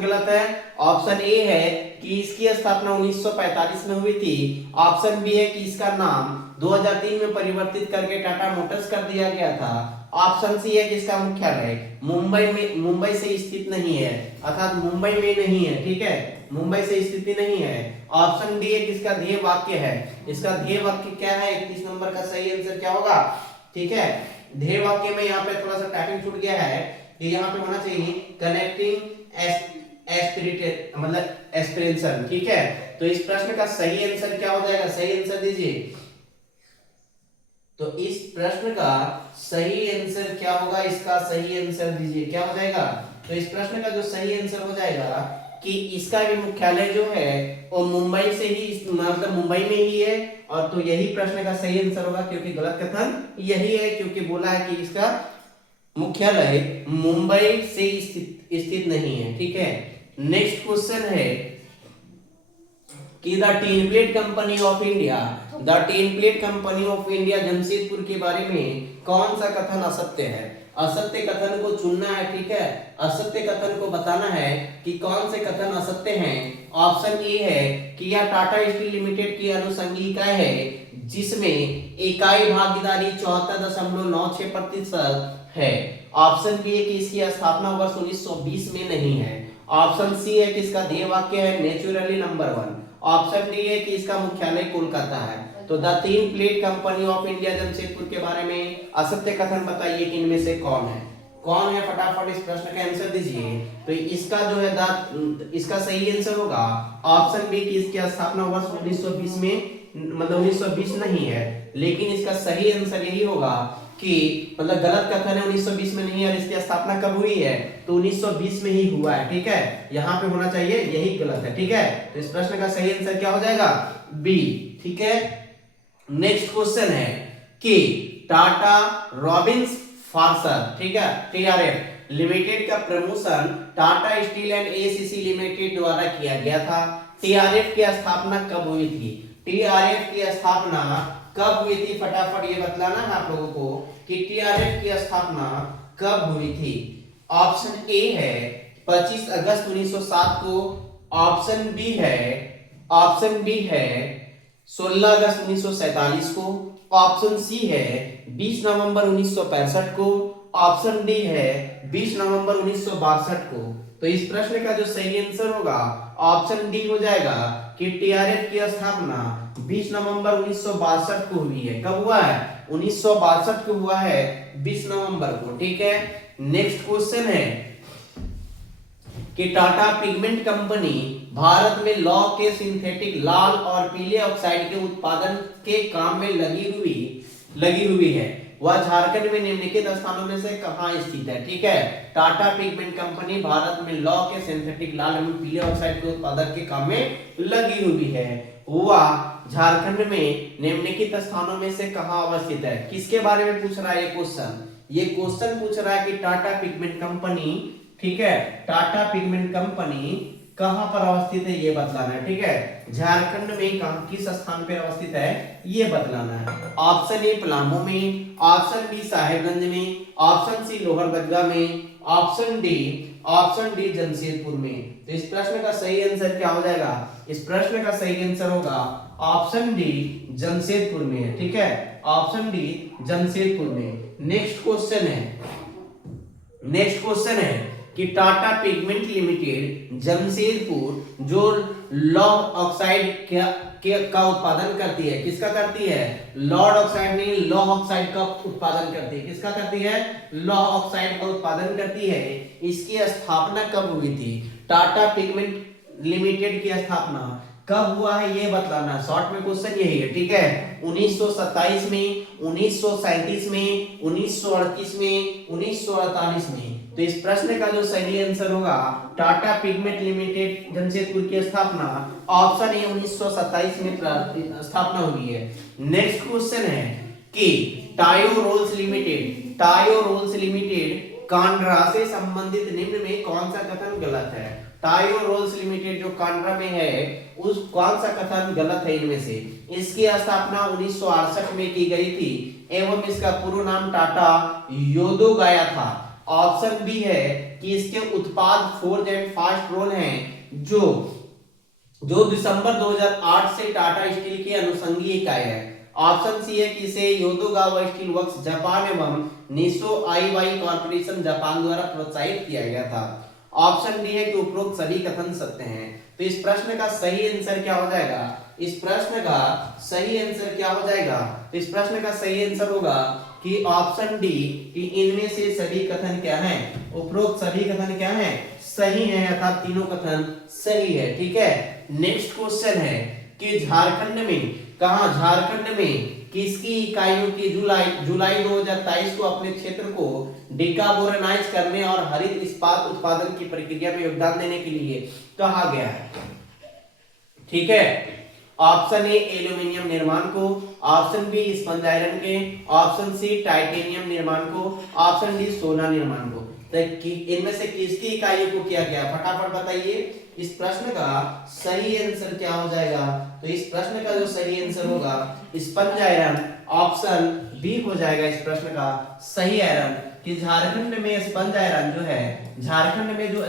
गलत है। ऑप्शन ए है कि इसकी स्थापना 1945 में हुई थी, ऑप्शन बी है कि इसका नाम 2003 में परिवर्तित करके टाटा मोटर्स कर दिया गया था, ऑप्शन सी है कि इसका मुख्यालय मुंबई से स्थित नहीं है, अर्थात मुंबई में नहीं है, ठीक है, मुंबई से स्थिति नहीं है, ऑप्शन डी है कि इसका ध्येय वाक्य है। इसका ध्येय वाक्य क्या है, 31 नंबर का सही आंसर क्या होगा, ठीक है, ध्येय वाक्य में यहाँ पे थोड़ा सा टाइपिंग छूट गया है कि यहाँ पे होना चाहिए कनेक्टिंग एस्पिरेशन, ठीक है। तो इस प्रश्न का सही आंसर क्या हो जाएगा, सही आंसर दीजिए। तो इस प्रश्न का सही आंसर क्या होगा, इसका सही आंसर दीजिए, क्या हो जाएगा। तो इस प्रश्न का जो सही आंसर हो जाएगा कि इसका भी मुख्यालय जो है वो मुंबई से ही, मतलब मुंबई में ही है, और तो यही प्रश्न का सही आंसर होगा, क्योंकि गलत कथन यही है, क्योंकि बोला है कि इसका मुख्यालय मुंबई से स्थित नहीं है, ठीक है। नेक्स्ट क्वेश्चन है कि the tin plate company of India Jamshedpur के बारे में कौन सा कथन असत्य है। असत्य कथन को चुनना है, ठीक है, असत्य कथन को बताना है कि कौन से कथन असत्य हैं। ऑप्शन ए है कि यह टाटा स्टील लिमिटेड की अनुषंगी इकाई है जिसमें इकाई भागीदारी 74.96% है। ऑप्शन बी है कि इसकी स्थापना वर्ष 1920 में नहीं है। ऑप्शन सी है कि इसका ध्येय वाक्य है नेचुरली नंबर 1। ऑप्शन डी है कि इसका मुख्यालय कोलकाता है। तो the tin plate company of India Jamshedpur के बारे में असत्य कथन बताइए कि इनमें से कौन है, फटाफट इस प्रश्न का आंसर दीजिए। तो इसका जो है इसका सही आंसर होगा ऑप्शन बी कि इसकी स्थापना वर्ष 1920 में, मतलब 1920 नहीं है, लेकिन इसका सही आंसर यही होगा कि मतलब गलत कथन है 1920 में नहीं है, और इसकी स्थापना कब हुई है, तो 1920 में ही हुआ है, ठीक है, यहाँ पे होना चाहिए, यही गलत है, ठीक है। तो इस प्रश्न का सही आंसर क्या हो जाएगा, बी, ठीक है। नेक्स्ट क्वेश्चन है कि टाटा रॉबिन्स फार्सर, ठीक है, टीआरएफ लिमिटेड का promotion Tata steel and ACC limited द्वारा किया गया था। टीआरएफ की स्थापना कब हुई थी, टीआरएफ की स्थापना कब हुई थी, फटाफट ये बतलाना है आप लोगों को कि टीआरएफ की स्थापना कब हुई थी। ऑप्शन ए है 25 अगस्त 1907 को, ऑप्शन बी है 16 अगस्त 1947 को, ऑप्शन सी है 20 नवंबर 1965 को, ऑप्शन डी है 20 नवंबर 1962 को। तो इस प्रश्न का जो सही आंसर होगा ऑप्शन डी हो जाएगा कि टीआरएफ की स्थापना 20 नवंबर 1962 को हुई है। कब हुआ है? 1962 को हुआ है, 20 नवंबर को। ठीक है, नेक्स्ट क्वेश्चन है कि टाटा पिगमेंट कंपनी भारत में लौह के सिंथेटिक लाल और पीले ऑक्साइड के उत्पादन के काम में लगी हुई है, वह झारखंड में निम्नलिखित स्थानों में से कहां स्थित है? ठीक है, टाटा पिगमेंट कंपनी भारत में लौह के सिंथेटिक लाल एवं पीले ऑक्साइड के उत्पादन के काम में लगी हुई है, वह झारखंड में निम्नलिखित स्थानों में से कहां अवस्थित है? किसके बारे में पूछ रहा है ये क्वेश्चन? ये क्वेश्चन पूछ रहा है कि टाटा पिगमेंट कंपनी, ठीक है, टाटा पिगमेंट कंपनी कहां पर अवस्थित है ये बतलाना है। ठीक है, झारखंड में कहां किस स्थान पर अवस्थित है ये बतलाना है। ऑप्शन ए पलामू में, ऑप्शन बी साहेबगंज में, ऑप्शन सी लोहरदगा में, ऑप्शन डी जमशेदपुर में। तो इस प्रश्न का सही आंसर क्या हो जाएगा? इस प्रश्न का सही आंसर होगा ऑप्शन डी जमशेदपुर में है। ठीक है, ऑप्शन डी जमशेदपुर में। नेक्स्ट क्वेश्चन है कि टाटा पिगमेंट लिमिटेड जमशेदपुर जो लौह ऑक्साइड का उत्पादन करती है, किसका करती है? लौह ऑक्साइड नहीं, लौह ऑक्साइड का उत्पादन करती है। किसका करती है? लौह ऑक्साइड का उत्पादन करती है। इसकी स्थापना कब हुई थी? टाटा पिगमेंट लिमिटेड की स्थापना कब हुआ है ये बतलाना। शॉर्ट में क्वेश्चन यही है। ठीक है, 1927 में, 1937 में, 1938 में, 1948 में। तो इस प्रश्न का जो सही आंसर होगा टाटा पिगमेंट लिमिटेड जमशेदपुर की स्थापना ऑप्शन ए 1927 में स्थापना हुई है। नेक्स्ट क्वेश्चन है कि टायो रोल्स लिमिटेड कांड्रा से संबंधित निम्न में कौन सा कथन गलत है? टायो रोल्स लिमिटेड जो कांड्रा में है उस कौन सा कथन गलत है इनमें से? इसकी स्थापना 1968 में की गई थी एवं इसका पूर्ण नाम टाटा योदोगाया था। ऑप्शन बी है कि इसके उत्पाद फोर्ज एंड फास्ट रोल हैं जो दिसंबर 2008 से टाटा स्टील की अनुषंगी इकाई है। ऑप्शन सी है कि इसे योदोगावा स्टील वर्क्स जापान एवं निशो आईवाई कॉर्पोरेशन जापान द्वारा प्रोत्साहित किया गया था। ऑप्शन डी है कि उपरोक्त सभी कथन सत्य हैं। तो इस प्रश्न का सही आंसर क्या हो जाएगा? इस प्रश्न का सही आंसर क्या हो जाएगा? तो इस प्रश्न का सही आंसर होगा कि ऑप्शन डी कि इनमें से सभी कथन क्या हैं? उपरोक्त सभी कथन क्या हैं? सही हैं, अर्थात तीनों कथन सही है। ठीक है, नेक्स्ट क्वेश्चन है कि झारखंड में किसकी इकाइयों की जुलाई 2023 को अपने क्षेत्र को डिकार्बोनाइज करने और हरित इस्पात उत्पादन की प्रक्रिया में योगदान देने के लिए कहा गया है? ठीक है, ऑप्शन ए एल्यूमिनियम निर्माण को, ऑप्शन बी स्पंज आयरन के, ऑप्शन सी टाइटेनियम निर्माण को, ऑप्शन डी सोना निर्माण को। तो इनमें से किसकी इकाइयों को किया गया? फटाफट बताइए। इस प्रश्न का सही आंसर क्या हो जाएगा? तो इस प्रश्न का जो सही आंसर होगा स्पंज आयरन, ऑप्शन बी हो जाएगा इस प्रश्न का सही आयरन। कि झारखंड में स्पंज आयरन जो है, झारखंड में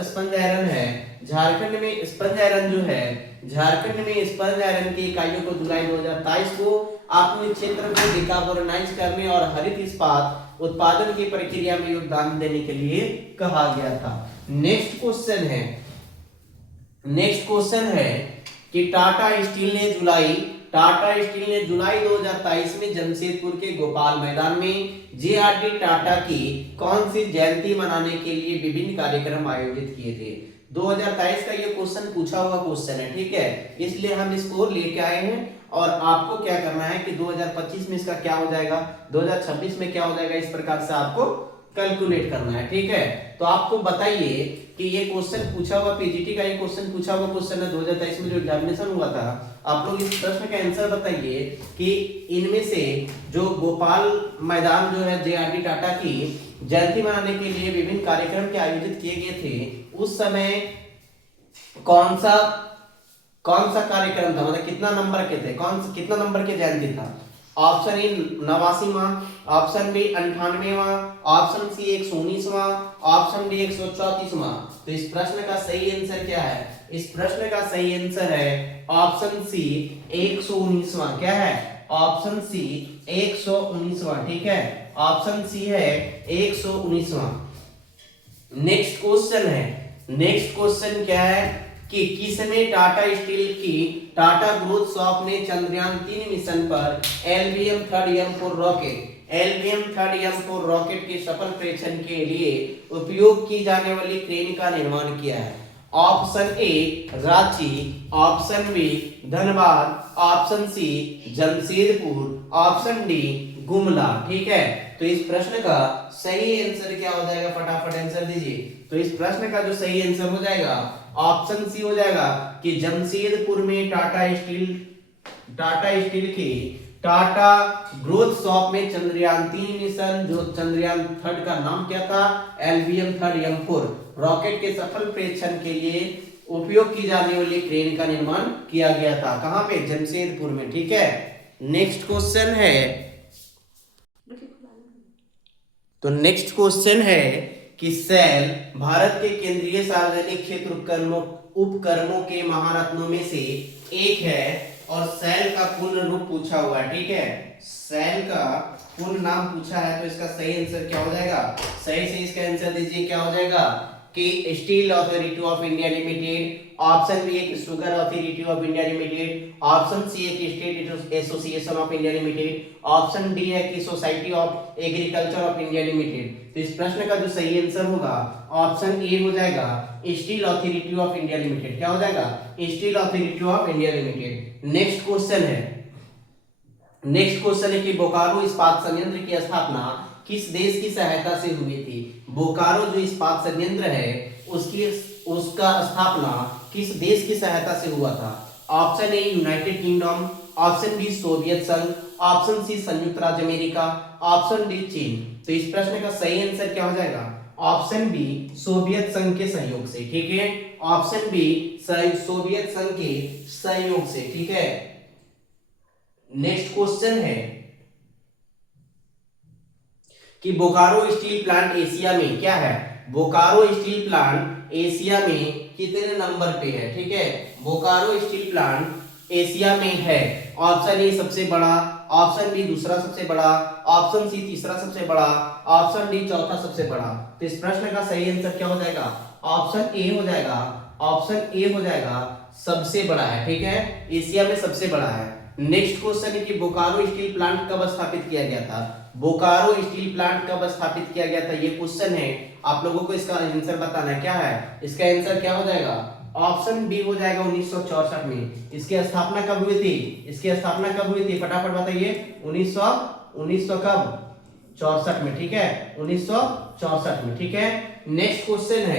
स्पंज आयरन की इकाइयों को जुलाई 2023 को अपने क्षेत्र को डिकार्बोनाइज करने और हरित इस्पात उत्पादन की प्रक्रिया में योगदान देने के लिए कहा गया था। नेक्स्ट क्वेश्चन है कि टाटा स्टील ने जुलाई 2023 में जमशेदपुर के गोपाल मैदान में जेआरडी टाटा की कौन सी जयंती मनाने के लिए विभिन्न कार्यक्रम आयोजित किए थे? 2023 का ये क्वेश्चन पूछा हुआ क्वेश्चन है। ठीक है, इसलिए हम इसको लेके आए हैं और आपको क्या करना है कि 2025 में इसका क्या हो जाएगा, 2026 में क्या हो जाएगा, इस प्रकार से आपको कैलकुलेट करना है। ठीक है, तो आपको बताइए कि ये क्वेश्चन पूछा हुआ पीजीटी का ये क्वेश्चन पूछा हुआ क्वेश्चन है 2023 में जो एग्जामिनेशन हुआ था। आप लोग इस प्रश्न का आंसर बताइए कि इनमें से जो गोपाल मैदान जो है जेआरडी टाटा की जयंती मनाने के लिए विभिन्न कार्यक्रम के आयोजित किए गए थे, उस समय कौन सा कार्यक्रम था, मतलब कितना नंबर के थे, कितना नंबर के जयंती था? ऑप्शन ए 89वां, ऑप्शन बी 98वां, ऑप्शन सी 119वां, ऑप्शन डी 134वां। तो इस प्रश्न का सही आंसर क्या है? इस प्रश्न का सही आंसर है ऑप्शन सी 119वां। क्या है? ऑप्शन सी 119वां। ठीक है, ऑप्शन सी है 119वां। नेक्स्ट क्वेश्चन क्या है कि किसने टाटा स्टील की टाटा ग्रोथ सॉफ्ट ने चंद्रयान-3 मिशन पर एलवीएम 3M4 रॉकेट के सफल परीक्षण के लिए उपयोग की जाने वाली क्रेन का निर्माण किया है? Option A Ranchi, option B Dhanbad, option C Jamshedpur, option D Gumla. ठीक है, तो इस प्रश्न का सही आंसर क्या हो जाएगा, फटाफट आंसर दीजिए। तो इस प्रश्न का जो सही आंसर हो जाएगा ऑप्शन सी हो जाएगा कि जमशेदपुर में टाटा स्टील की टाटा ग्रोथ सॉफ्ट में चंद्रयान-3 मिशन, जो चंद्रयान-3 का नाम क्या था, एलवीएम 3M4 रॉकेट के सफल परीक्षण के लिए उपयोग की जाने वाली क्रेन का निर्माण किया गया था। कहां पे? जमशेदपुर में। ठीक है, नेक्स्ट क्वेश्चन है, तो नेक्स्ट क्वेश्चन है कि सेल भारत के केंद्रीय सार्वजनिक क्षेत्र उपकरणों के महारत्नों में से एक है और सेल का पूर्ण रूप पूछा हुआ है। ठीक है, सेल का पूर्ण नाम पूछा है, तो इसका सही आंसर क्या हो जाएगा? सही से इसका आंसर दीजिए, क्या हो जाएगा कि steel authority of India limited, option B एक sugar authority of India limited, option C एक state association of India limited, option D है कि society of agriculture of India limited. तो इस प्रश्न का जो सही आंसर होगा ऑप्शन ए हो जाएगा, steel authority of India limited. क्या हो जाएगा? Steel authority of India limited. Next question है कि बोकारो इस्पात संयंत्र की स्थापना किस देश की सहायता से हुई थी? बोकारो जो इस्पात संयंत्र है उसका स्थापना किस देश की सहायता से हुआ था? Option A United Kingdom, option B Soviet संघ, ऑप्शन सी संयुक्त राज्य अमेरिका, ऑप्शन डी चीन। तो इस प्रश्न का सही आंसर क्या हो जाएगा? ऑप्शन बी सोवियत संघ के सहयोग से। ठीक है, ऑप्शन बी सोवियत संघ के सहयोग से। ठीक है, नेक्स्ट क्वेश्चन है कि बोकारो स्टील प्लांट एशिया में क्या है? बोकारो स्टील प्लांट एशिया में कितने नंबर पे है? ठीक है, बोकारो स्टील प्लांट एशिया में है। ऑप्शन ए सबसे बड़ा, ऑप्शन बी दूसरा सबसे बड़ा, ऑप्शन सी तीसरा सबसे बड़ा, ऑप्शन डी चौथा सबसे बड़ा। तो इस प्रश्न का सही आंसर क्या हो जाएगा? ऑप्शन ए हो जाएगा, ऑप्शन ए हो जाएगा, सबसे बड़ा है। ठीक है, एशिया में सबसे बड़ा है। नेक्स्ट क्वेश्चन है कि बोकारो स्टील प्लांट कब स्थापित किया गया था? बोकारो स्टील प्लांट कब स्थापित किया गया था, ये क्वेश्चन है। आप लोगों को इसका आंसर बताना है। क्या है इसका आंसर? क्या हो जाएगा? ऑप्शन बी हो जाएगा 1964 में। इसकी स्थापना कब हुई थी? इसकी स्थापना कब हुई थी? फटाफट बताइए। 1900 कब? 64 में। ठीक है, 1964 में। ठीक है, नेक्स्ट क्वेश्चन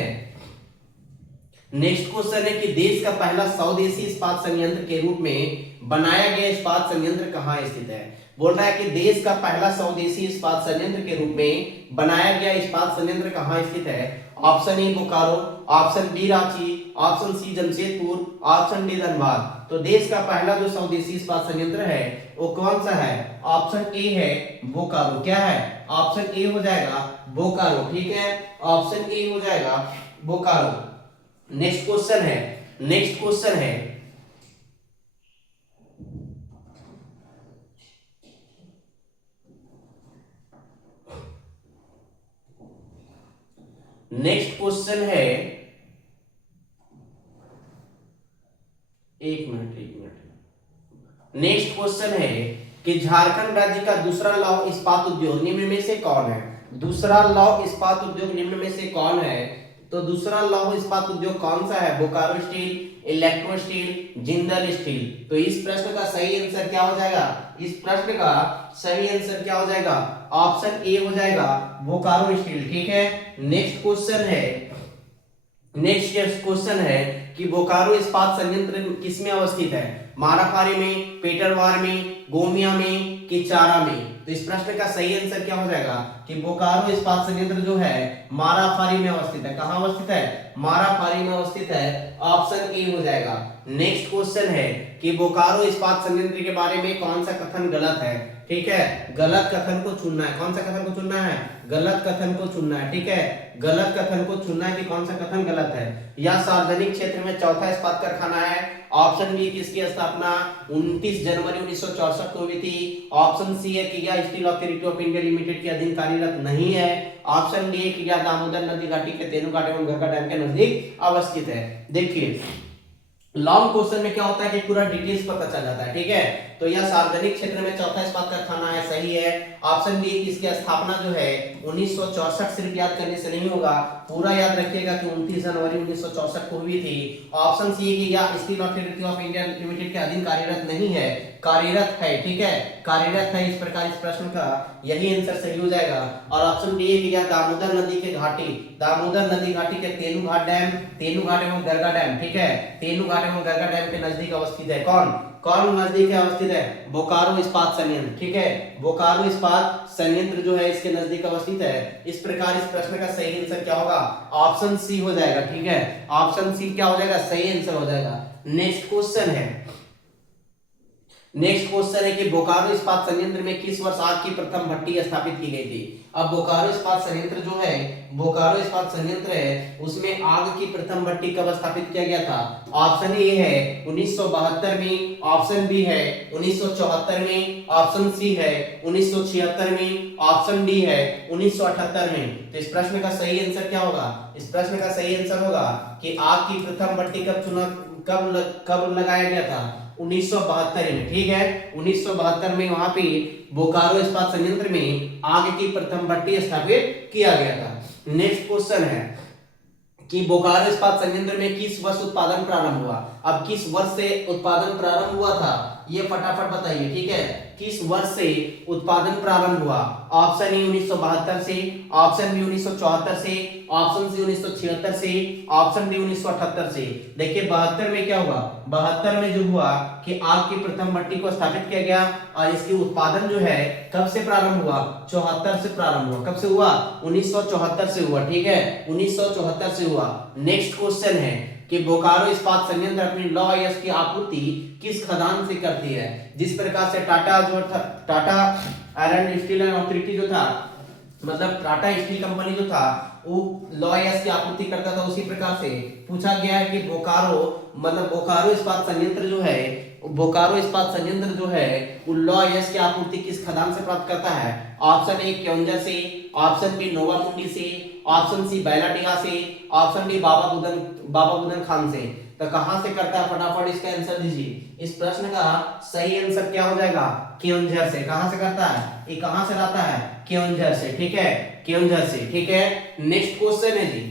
है कि देश का पहला स्वदेशी इस्पात संयंत्र के रूप में बनाया गया इस्पात संयंत्र कहाँ स्थित है? बोल रहा है कि देश का पहला स्वदेशी इस्पात संयंत्र के रूप में बनाया गया इस्पात संयंत्र कहाँ स्थित है? Option A Bokaro, option B Ranchi, option C Jamshedpur, option D Dhanbad. तो देश का पहला जो स्वदेशी इस्पात संयंत्र है वो कौन सा है? ऑप्शन ए है बोकारो। क्या है? ऑप्शन ए हो जाएगा बोकारो। ठीक है, ऑप्शन ए हो जाएगा बोकारो। नेक्स्ट क्वेश्चन है नेक्स्ट क्वेश्चन है, एक मिनट। नेक्स्ट क्वेश्चन है कि झारखंड राज्य का दूसरा लौह इस्पात उद्योग निम्न में से कौन है? दूसरा लौह इस्पात उद्योग निम्न में से कौन है? तो दूसरा लौह इस्पात उद्योग कौन सा है? Bokaro steel, electro steel, Jindal steel. तो इस प्रश्न का सही आंसर क्या हो जाएगा? इस प्रश्न का सही आंसर क्या हो जाएगा? ऑप्शन ए हो जाएगा बोकारो स्टील। ठीक है, नेक्स्ट क्वेश्चन है कि बोकारो इस्पात संयंत्र किसमें अवस्थित है? मारापारी में, पेटरवार में, गोमिया में कि चारा में? तो इस प्रश्न का सही आंसर क्या हो जाएगा कि बोकारो इस्पात संयंत्र जो है मारापारी में अवस्थित है। कहां अवस्थित है? मारापारी में अवस्थित है। ऑप्शन ए हो जाएगा। नेक्स्ट क्वेश्चन है कि बोकारो इस्पात संयंत्र के बारे में कौन सा कथन गलत है? ठीक है, गलत कथन को चुनना है। कौन सा कथन को चुनना है? गलत कथन को चुनना है। ठीक है, गलत कथन को चुनना है कि कौन सा कथन गलत है। यह सार्वजनिक क्षेत्र में चौथा इस्पात कारखाना है। ऑप्शन बी की इसकी स्थापना 29 जनवरी 1964 को हुई थी। ऑप्शन सी है कि यह steel authority of India limited के अधीन कार्यरत नहीं है। ऑप्शन डी है कि यह दामोदर नदी घाटी के तेनुघाट एवं घरका डैम के नजदीक अवस्थित है। देखिए लॉन्ग क्वेश्चन में क्या होता है कि पूरा डिटेल्स पता चल जाता है, ठीक है। तो यह सार्वजनिक क्षेत्र में चौथा इस्पात कारखाना है, सही है। ऑप्शन बी, इसकी स्थापना जो है 1964, सिर्फ याद करने से नहीं होगा, पूरा याद रखिएगा कि 29 जनवरी 1964 को हुई थी। ऑप्शन सी कि यह steel authority of India limited के अधीन कार्यरत नहीं है, कार्यरत है, ठीक है, कार्यरत है। इस प्रकार इस प्रश्न का यही आंसर सही हो जाएगा। और ऑप्शन डी है कि यह दामोदर नदी के घाटी, दामोदर नदी घाटी के तेनू घाट डैम, तेनू घाट एवं गरगा डैम, ठीक है, तेनू घाट एवं गरगा डैम के नजदीक अवस्थित है। कौन नजदीक है अवस्थित है? बोकारो इस्पात संयंत्र, ठीक है, बोकारो इस्पात संयंत्र जो है इसके नजदीक अवस्थित है। इस प्रकार इस प्रश्न का सही आंसर क्या होगा? ऑप्शन सी हो जाएगा, ठीक है, ऑप्शन सी क्या हो जाएगा? सही आंसर हो जाएगा। नेक्स्ट क्वेश्चन है कि बोकारो इस्पात संयंत्र में किस वर्ष आग की प्रथम भट्टी स्थापित की गई थी? अब बोकारो इस्पात संयंत्र जो है, बोकारो इस्पात संयंत्र है, उसमें आग की प्रथम भट्टी कब स्थापित किया गया था? ऑप्शन ए है 1972 में, ऑप्शन बी है 1974 में, ऑप्शन सी है 1976 में, ऑप्शन डी है 1978 में। तो इस प्रश्न का सही आंसर क्या होगा? इस प्रश्न का सही आंसर होगा कि आग की प्रथम भट्टी कब लगाया गया था? 1972 में, ठीक है, 1972 में वहां पे बोकारो इस्पात संयंत्र में आग की प्रथम भट्टी स्थापित किया गया था। नेक्स्ट क्वेश्चन है कि बोकारो इस्पात संयंत्र में किस वर्ष उत्पादन प्रारंभ हुआ? अब किस वर्ष से उत्पादन प्रारंभ हुआ था ये फटाफट बताइए, ठीक है, किस वर्ष से उत्पादन प्रारंभ हुआ? ऑप्शन ए 1972 से, ऑप्शन बी 1974 से, ऑप्शन सी 1976 से, ऑप्शन डी 1978 से। देखिए 72 में क्या हुआ? 72 में जो हुआ कि आग की प्रथम भट्टी को स्थापित किया गया और इसकी उत्पादन जो है कब से प्रारंभ हुआ? 74 से प्रारंभ हुआ। कब से हुआ? 1974 से हुआ, ठीक है, 1974 से हुआ। नेक्स्ट क्वेश्चन है कि बोकारो इस्पात संयंत्र अपनी लौह अयस्क की आपूर्ति किस खदान से करती है? जिस प्रकार से टाटा जो था, Tata iron and steel authority जो था, मतलब टाटा स्टील कंपनी जो था वो लौह अयस्क की आपूर्ति करता था, उसी प्रकार से पूछा गया है कि बोकारो, मतलब बोकारो इस्पात संयंत्र जो है, बोकारो इस्पात संयंत्र जो है वो लौह अयस्क की आपूर्ति किस खदान से प्राप्त करता है? ऑप्शन ए केओंझर से, ऑप्शन बी नोवामुंडी से, ऑप्शन सी बैलाडीहा से, ऑप्शन डी बाबा बुदन खान से। तो कहां से करता है? फटाफट इसका आंसर दीजिए। इस प्रश्न का सही आंसर क्या हो जाएगा? केओंझर से। कहां से करता है? ये कहां से लाता है? केओंझर से, ठीक है, केओंझर से, ठीक है। नेक्स्ट क्वेश्चन है जी,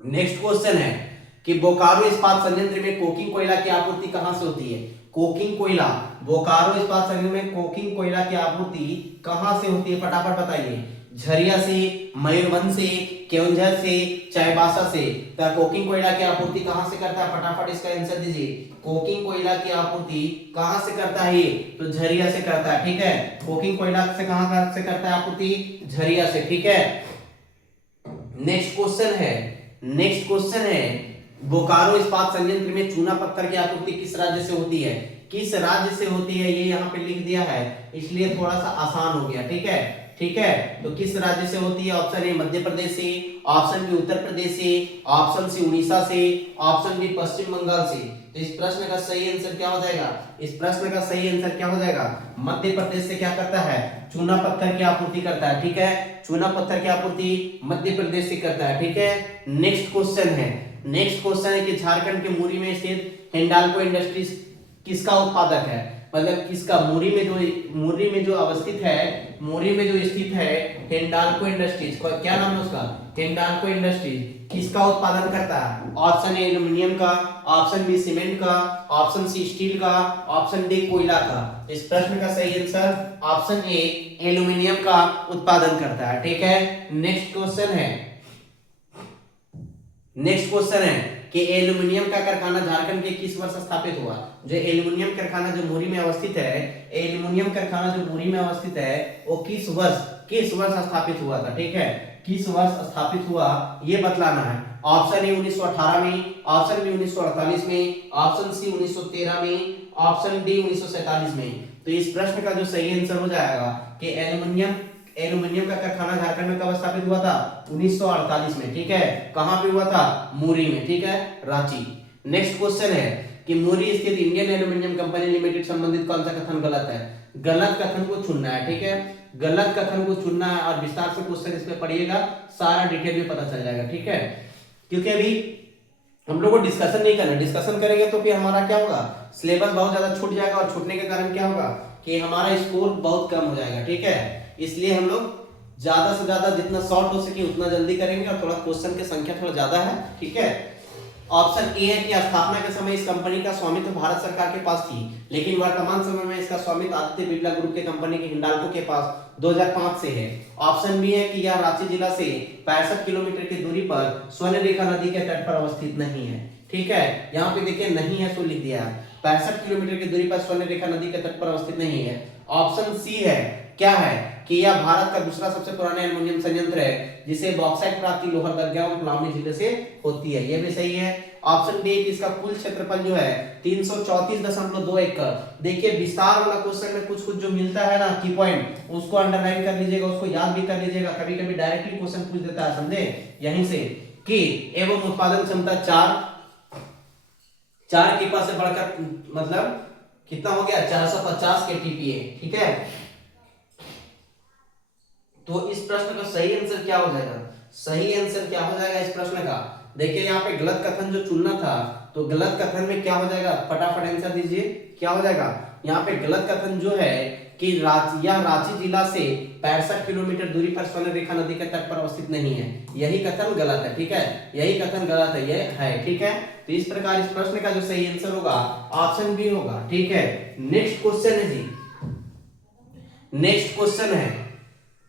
नेक्स्ट क्वेश्चन है कि बोकारो इस्पात संयंत्र में कोकिंग कोयला की आपूर्ति कहां से होती है? कोकिंग कोयला, बोकारो इस्पात संयंत्र में कोकिंग कोयला की आपूर्ति कहां से होती है? फटाफट बताइए। झरिया से, मयूरभंज से, केओंझर से, चाईबासा से। तो कोकिंग कोयला की आपूर्ति कहां से करता है? फटाफट इसका आंसर दीजिए। कोकिंग कोयला की आपूर्ति कहां से करता है? तो झरिया से करता है, ठीक है, कोकिंग कोयला से कहां से करता है आपूर्ति? झरिया से, ठीक है। नेक्स्ट क्वेश्चन है बोकारो इस्पात संयंत्र में चूना पत्थर की आपूर्ति किस राज्य से होती है? किस राज्य से होती है ये यहाँ पे लिख दिया है, इसलिए थोड़ा सा आसान हो गया, ठीक है, ठीक है। तो किस राज्य से होती है? ऑप्शन ए मध्य प्रदेश से, ऑप्शन बी उत्तर प्रदेश से, ऑप्शन सी उड़ीसा से, ऑप्शन डी पश्चिम बंगाल से। तो इस प्रश्न का सही आंसर क्या हो जाएगा? इस प्रश्न का सही आंसर क्या हो जाएगा? मध्य प्रदेश से क्या करता है? चूना पत्थर की आपूर्ति करता है, ठीक है, चूना पत्थर की आपूर्ति मध्य प्रदेश से करता है, ठीक है। नेक्स्ट क्वेश्चन है कि झारखंड के मुरी में स्थित हिंडाल्को इंडस्ट्रीज किसका उत्पादक है? मतलब किसका? मुरी में जो अवस्थित है, मुरी में जो स्थित है हिंडाल्को इंडस्ट्रीज, क्या नाम है उसका? हिंडाल्को इंडस्ट्रीज किसका उत्पादन करता है? ऑप्शन ए एल्युमिनियम का, ऑप्शन बी सीमेंट का, ऑप्शन सी स्टील का, ऑप्शन डी कोयला का। इस प्रश्न का सही आंसर ऑप्शन ए एल्युमिनियम का उत्पादन करता है, ठीक है। नेक्स्ट क्वेश्चन है कि एल्युमिनियम का कारखाना झारखंड के किस वर्ष स्थापित हुआ? जो एल्युमिनियम कारखाना जो मुरी में अवस्थित है, एल्युमिनियम कारखाना जो मुरी में अवस्थित है वो किस वर्ष स्थापित हुआ था, ठीक है, किस वर्ष स्थापित हुआ ये बतलाना है। ऑप्शन ए 1918 में, ऑप्शन बी 1948 में, ऑप्शन सी 1913 में, ऑप्शन डी 1947 में। तो इस प्रश्न का जो सही आंसर हो जाएगा कि एल्युमिनियम का कारखाना झारखंड में कब स्थापित हुआ था? 1948 में, ठीक है। कहां पे हुआ था? मुरी में, ठीक है, रांची। नेक्स्ट क्वेश्चन है कि मुरी स्थित इंडियन एल्युमिनियम कंपनी लिमिटेड संबंधित कौन सा कथन गलत है? गलत कथन को चुनना है, ठीक है, गलत कथन को चुनना है और विस्तार से क्वेश्चन इस पे पढ़िएगा, सारा डिटेल में पता चल जाएगा, ठीक है। क्योंकि अभी हम लोग को डिस्कशन नहीं करना, डिस्कशन करेंगे तो फिर हमारा क्या होगा, सिलेबस बहुत ज्यादा छूट जाएगा और छूटने के कारण क्या होगा कि हमारा स्कोर बहुत कम हो जाएगा। ठीक है, इसलिए हम लोग ज्यादा से ज्यादा जितना शॉर्ट हो सके उतना जल्दी करेंगे और थोड़ा क्वेश्चन की संख्या थोड़ा ज्यादा है। ठीक है, ऑप्शन ए है कि स्थापना के समय इस कंपनी का स्वामित्व भारत सरकार के पास थी, लेकिन वर्तमान समय में इसका स्वामित्व आदित्य बिरला ग्रुप के कंपनी के हिंडाल्को के पास 2005 से है। ऑप्शन बी है कि यह रांची जिला से 65 किलोमीटर की दूरी पर स्वर्ण रेखा नदी के तट पर अवस्थित नहीं है। ठीक है, यहाँ पे देखिए नहीं है तो लिख दिया, 65 किलोमीटर की दूरी पर स्वर्ण रेखा नदी के तट पर अवस्थित नहीं है। ऑप्शन सी है, क्या है कि यह भारत का दूसरा सबसे पुराना एल्युमिनियम संयंत्र है जिसे बॉक्साइट प्राप्ति लोहरदगा और पलामू जिले से होती है, यह भी सही है। ऑप्शन डी कि इसका कुल क्षेत्रफल जो है 334.2 एकड़। देखिए विस्तार वाला क्वेश्चन में कुछ कुछ जो मिलता है ना की पॉइंट, उसको अंडरलाइन कर लीजिएगा, उसको याद भी कर लीजिएगा, कभी कभी डायरेक्टली क्वेश्चन पूछ देता है, समझे, यहीं से कि एवं उत्पादन क्षमता 4 की पास से बढ़कर मतलब कितना हो गया 450 के टीपीए। ठीक है, तो इस प्रश्न का सही आंसर क्या हो जाएगा, सही आंसर क्या हो जाएगा इस प्रश्न का, देखिए यहाँ पे गलत कथन जो चुनना था, तो गलत कथन में क्या हो जाएगा, फटाफट आंसर दीजिए, क्या हो जाएगा, यहाँ पे गलत कथन जो है कि यह रांची जिला से 65 किलोमीटर दूरी पर स्वर्ण रेखा नदी के तट पर अवस्थित नहीं है, यही कथन गलत है। ठीक है, यही कथन गलत है, ये है। ठीक है, तो इस प्रकार इस प्रश्न का जो सही आंसर होगा ऑप्शन बी होगा। ठीक है, नेक्स्ट क्वेश्चन है जी, नेक्स्ट क्वेश्चन है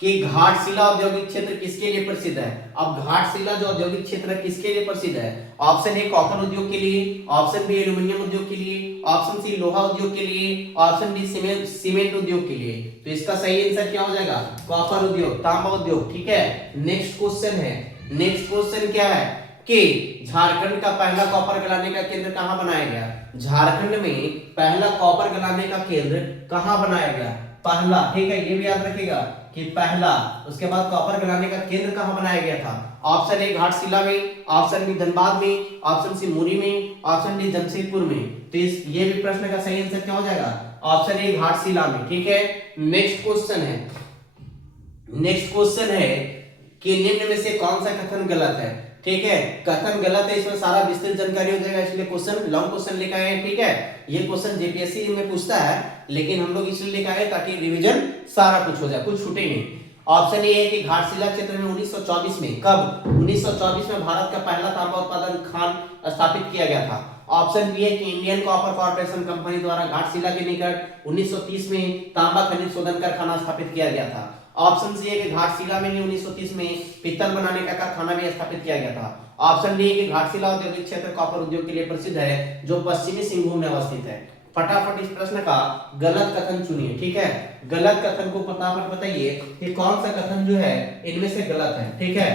कि घाटशिला औद्योगिक क्षेत्र किसके लिए प्रसिद्ध है। अब घाटशिला जो औद्योगिक क्षेत्र है किसके लिए प्रसिद्ध है, ऑप्शन ए कॉपर उद्योग के लिए, ऑप्शन बी एल्युमिनियम उद्योग के लिए, ऑप्शन सी लोहा उद्योग के लिए, ऑप्शन डी सीमेंट उद्योग के लिए। तो इसका सही आंसर क्या हो जाएगा, कॉपर उद्योग, तांबा उद्योग। ठीक है, नेक्स्ट क्वेश्चन है, नेक्स्ट क्वेश्चन क्या है कि झारखंड का पहला कॉपर गलाने का केंद्र कहां बनाया गया, झारखंड में पहला कॉपर गलाने का केंद्र कहां बनाया गया, पहला। ठीक है, ये भी याद रखिएगा कि पहला, उसके बाद कॉपर गलाने का केंद्र कहां बनाया गया था, ऑप्शन ए घाटशिला में, ऑप्शन बी धनबाद में, ऑप्शन सी मुरी में, ऑप्शन डी जमशेदपुर में। तो इस ये भी प्रश्न का सही आंसर क्या हो जाएगा, ऑप्शन ए घाटशिला में। ठीक है, नेक्स्ट क्वेश्चन है, नेक्स्ट क्वेश्चन है कि निम्न में से कौन सा कथन गलत है। ठीक है, कथन गलत है, इसमें सारा विस्तृत जानकारी हो जाएगा, इसलिए क्वेश्चन लॉन्ग क्वेश्चन लेकर आए हैं। ठीक है, ये क्वेश्चन जेपीएससी में पूछता है, लेकिन हम लोग इसलिए लेकर आए ताकि रिवीजन सारा कुछ हो जाए, कुछ छूटे नहीं। ऑप्शन ए है कि घाटशिला क्षेत्र में 1924 में, कब, 1924 में भारत का पहला तांबा उत्पादन खान स्थापित किया गया था। ऑप्शन बी है कि इंडियन कॉपर कॉर्पोरेशन कंपनी द्वारा घाटशिला के निकट 1930 में तांबा खनिज शोधन कारखाना स्थापित किया गया था। ऑप्शन सी है कि घाटशिला में 1930 में पीतल बनाने का कारखाना भी स्थापित किया गया था। ऑप्शन डी है कि घाटशिला औद्योगिक क्षेत्र कॉपर उद्योग के लिए प्रसिद्ध है, जो पश्चिमी सिंहभूम में अवस्थित है। फटाफट इस प्रश्न का गलत कथन चुनिए। ठीक है, गलत कथन को फटाफट बताइए कि कौन सा कथन जो है इनमें से गलत है। ठीक है,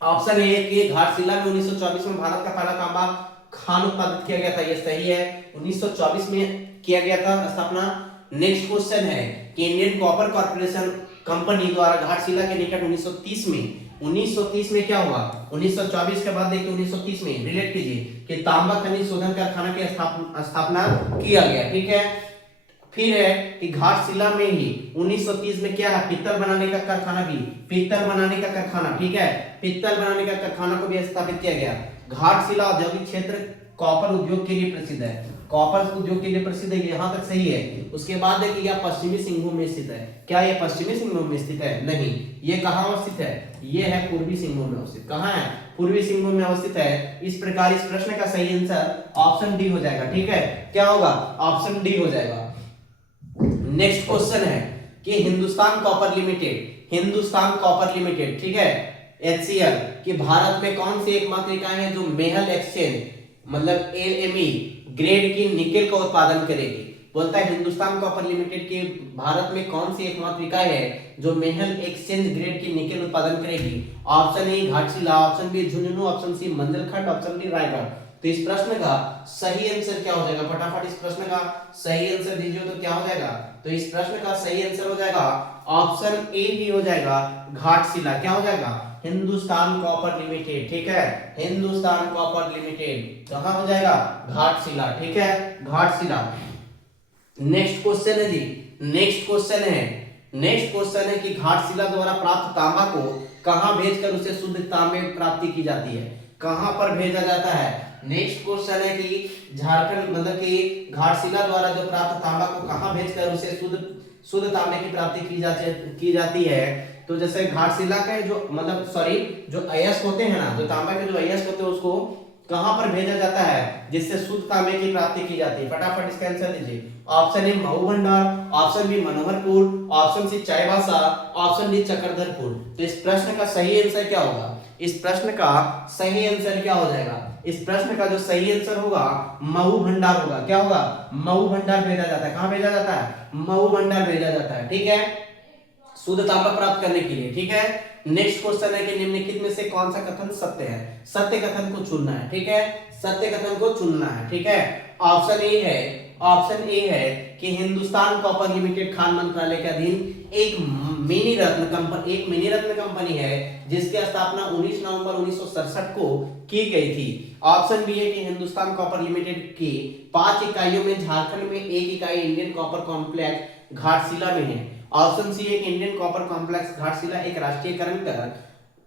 ऑप्शन ए कि घाटशिला में 1924 में भारत का पहला तांबा खान उत्पादित किया गया था, यह सही है, 1924 में किया गया था स्थापना। नेक्स्ट क्वेश्चन है कि इंडियन कॉपर कॉर्पोरेशन कंपनी द्वारा घाटशिला के निकट 1930 में क्या हुआ, 1924 के बाद देखिए 1930 में रिलेट कीजिए कि तांबा खनिज शोधन कारखाना की स्थापना किया गया। ठीक है, फिर है कि घाटशिला में ही 1930 में क्या है, पीतल बनाने का कारखाना भी, पीतल बनाने का कारखाना, ठीक है, पीतल बनाने का कारखाना को भी स्थापित किया गया। घाटशिला औद्योगिक क्षेत्र कॉपर उद्योग के लिए प्रसिद्ध है, कॉपर उद्योग के लिए प्रसिद्ध है, यहां तक सही है। उसके बाद देखिए यह पश्चिमी सिंहभूम में स्थित है, क्या यह पश्चिमी सिंहभूम में स्थित है, नहीं, ये कहां अवस्थित है, ये है पूर्वी सिंहभूम में अवस्थित, कहां है, पूर्वी सिंहभूम में अवस्थित है। इस प्रकार इस प्रश्न का सही आंसर ऑप्शन डी हो जाएगा। ठीक है, क्या होगा, ऑप्शन डी हो जाएगा। नेक्स्ट क्वेश्चन है कि Hindustan copper limited, Hindustan copper limited, ठीक है, HCL कि भारत में कौन सी एकमात्र इकाई है जो मेहल एक्सचेंज मतलब LME ग्रेड की निकेल का उत्पादन करेगी। बोलता है हिंदुस्तान कॉपर लिमिटेड की भारत में कौन सी एकमात्र इकाई है जो मेहल एक्सचेंज ग्रेड की निकेल उत्पादन करेगी। Option A Ghatshila, option B Jhunjhunu, option C Mandalkhand, option D Raigarh. तो इस प्रश्न का सही आंसर क्या हो जाएगा, फटाफट इस प्रश्न का सही आंसर दीजिए तो क्या हो जाएगा, तो इस प्रश्न का सही आंसर हो जाएगा ऑप्शन ए ही हो जाएगा, घाटशिला। क्या हो जाएगा, हिंदुस्तान कॉपर लिमिटेड, ठीक है, हिंदुस्तान कॉपर लिमिटेड कहां हो जाएगा, घाटशिला, ठीक है, घाटशिला। नेक्स्ट क्वेश्चन है जी, नेक्स्ट क्वेश्चन है, नेक्स्ट क्वेश्चन है कि घाटशिला द्वारा प्राप्त तांबा को कहां भेजकर उसे शुद्ध तांबे प्राप्ति की जाती है। कहां पर भेजा जाता है। नेक्स्ट क्वेश्चन है कि झारखंड मतलब कि घाटशिला द्वारा जो प्राप्त तांबा को कहां भेजकर उसे शुद्ध तांबे की प्राप्ति की जाती है। तो जैसे घाटशिला का जो मतलब सॉरी जो अयस्क होते हैं ना, जो तांबा के जो अयस्क होते हैं उसको कहां पर भेजा जाता है जिससे शुद्ध तांबे की प्राप्ति की जाती है। फटाफट इसका आंसर दीजिए। Option A Mau Bhandar, option B Manoharpur, option C Chaibasa, option D Chakradharpur. तो इस प्रश्न का सही आंसर क्या होगा? इस प्रश्न का सही आंसर क्या हो जाएगा? इस प्रश्न का जो सही आंसर होगा मऊ भंडार होगा। क्या होगा? मऊ भंडार भेजा जाता है। कहां भेजा जाता है? मऊ भंडार भेजा जाता है। ठीक है, शुद्ध तांबा प्राप्त करने के लिए। ठीक है, नेक्स्ट क्वेश्चन है कि निम्नलिखित में से कौन सा कथन सत्य है? सत्य कथन को चुनना है। ठीक है, सत्य कथन को चुनना है। ठीक है, ऑप्शन ए है कि हिंदुस्तान कॉपर लिमिटेड खान मंत्रालय के अधीन एक मिनी रत्न कंपनी है जिसकी स्थापना 19 नवंबर 1967 को की गई थी। ऑप्शन बी है कि हिंदुस्तान कॉपर लिमिटेड की 5 इकाइयों में झारखंड में एक इकाई इंडियन कॉपर कॉम्प्लेक्स घाटशिला में है। ऑप्शन सी है कि इंडियन कॉपर कॉम्प्लेक्स घाटशिला एक राष्ट्रीयकरण कर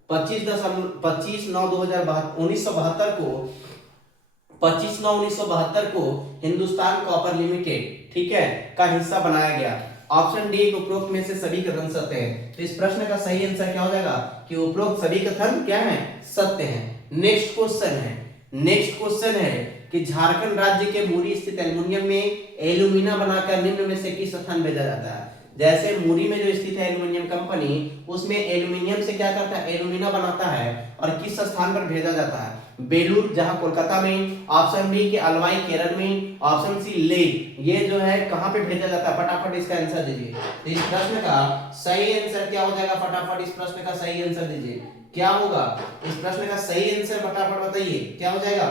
25/9/1972 को हिंदुस्तान कॉपर लिमिटेड, ठीक है, का हिस्सा बनाया गया। ऑप्शन डी उपरोक्त में से सभी कथन सत्य हैं। तो इस प्रश्न का सही आंसर क्या हो जाएगा कि उपरोक्त सभी कथन क्या हैं? सत्य हैं। नेक्स्ट क्वेश्चन है कि झारखंड राज्य के मुरी स्थित एल्युमिनियम में एल्यूमिना बनाकर निम्न में से किस स्थान भेजा जाता है। जैसे मुरी में जो स्थित है एल्युमिनियम कंपनी, उसमें एल्युमिनियम से क्या करता है? एल्यूमिना बनाता है और किस स्थान पर भेजा जाता है? बेलूर जहां कोलकाता में, ऑप्शन बी के अलवाई केरल में, ऑप्शन सी ले, ये जो है कहां पे भेजा जाता है? फटाफट इसका आंसर दीजिए। तो इस प्रश्न का सही आंसर क्या हो जाएगा? फटाफट इस प्रश्न का सही आंसर दीजिए। क्या होगा इस प्रश्न का सही आंसर? फटाफट बताइए क्या हो जाएगा।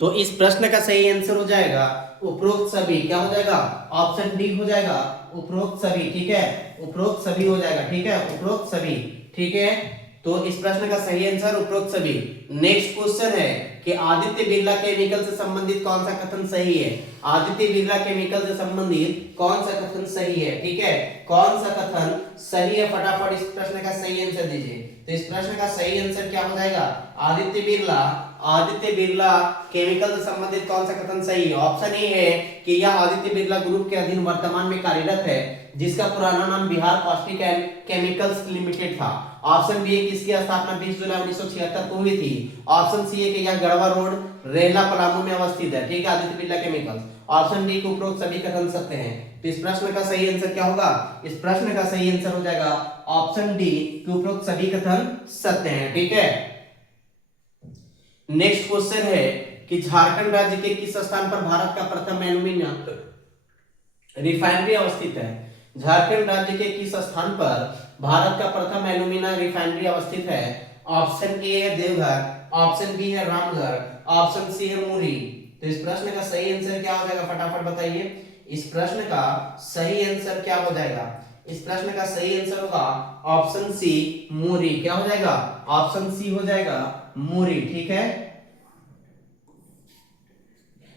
तो इस प्रश्न का सही आंसर हो जाएगा उपरोक्त सभी। क्या हो जाएगा? ऑप्शन डी हो जाएगा उपरोक्त सभी। ठीक है, उपरोक्त सभी हो जाएगा। ठीक है, उपरोक्त सभी। ठीक है, तो इस प्रश्न का सही आंसर उपरोक्त सभी। नेक्स्ट क्वेश्चन है कि आदित्य बिरला केमिकल से संबंधित कौन सा कथन सही है? आदित्य बिरला केमिकल से संबंधित कौन सा कथन सही है? ठीक है, कौन सा कथन सही है? फटाफट इस प्रश्न का सही आंसर दीजिए। तो इस प्रश्न का सही आंसर क्या हो जाएगा? आदित्य बिरला केमिकल से संबंधित कौन सा कथन सही है? ऑप्शन ए है कि यह आदित्य बिरला ग्रुप के अधीन वर्तमान में कार्यरत है जिसका पुराना नाम Bihar caustic and chemicals limited था। ऑप्शन बी है कि इसकी स्थापना 20 जुलाई 1976 को हुई थी। ऑप्शन सी है कि यह गढ़वा रोड रेला पलामू में अवस्थित है। ठीक है, Aditya Birla chemicals. Option D को उपरोक्त सभी कथन सत्य हैं। तो इस प्रश्न का सही आंसर क्या होगा? इस प्रश्न का सही आंसर हो जाएगा ऑप्शन डी कि उपरोक्त सभी कथन सत्य हैं। ठीक है, नेक्स्ट क्वेश्चन है कि झारखंड राज्य के किस स्थान पर भारत का प्रथम एल्यूमिनियम रिफाइनरी अवस्थित है? झारखंड राज्य के किस स्थान पर भारत का प्रथम एल्यूमिना रिफाइनरी अवस्थित है? ऑप्शन ए है देवघर, ऑप्शन बी है रामगढ़, ऑप्शन सी है मुरी। तो इस प्रश्न का सही आंसर क्या हो जाएगा? फटाफट बताइए। इस प्रश्न का सही आंसर क्या हो जाएगा? इस प्रश्न का सही आंसर होगा ऑप्शन सी मुरी। क्या हो जाएगा? ऑप्शन सी हो जाएगा मुरी। ठीक है,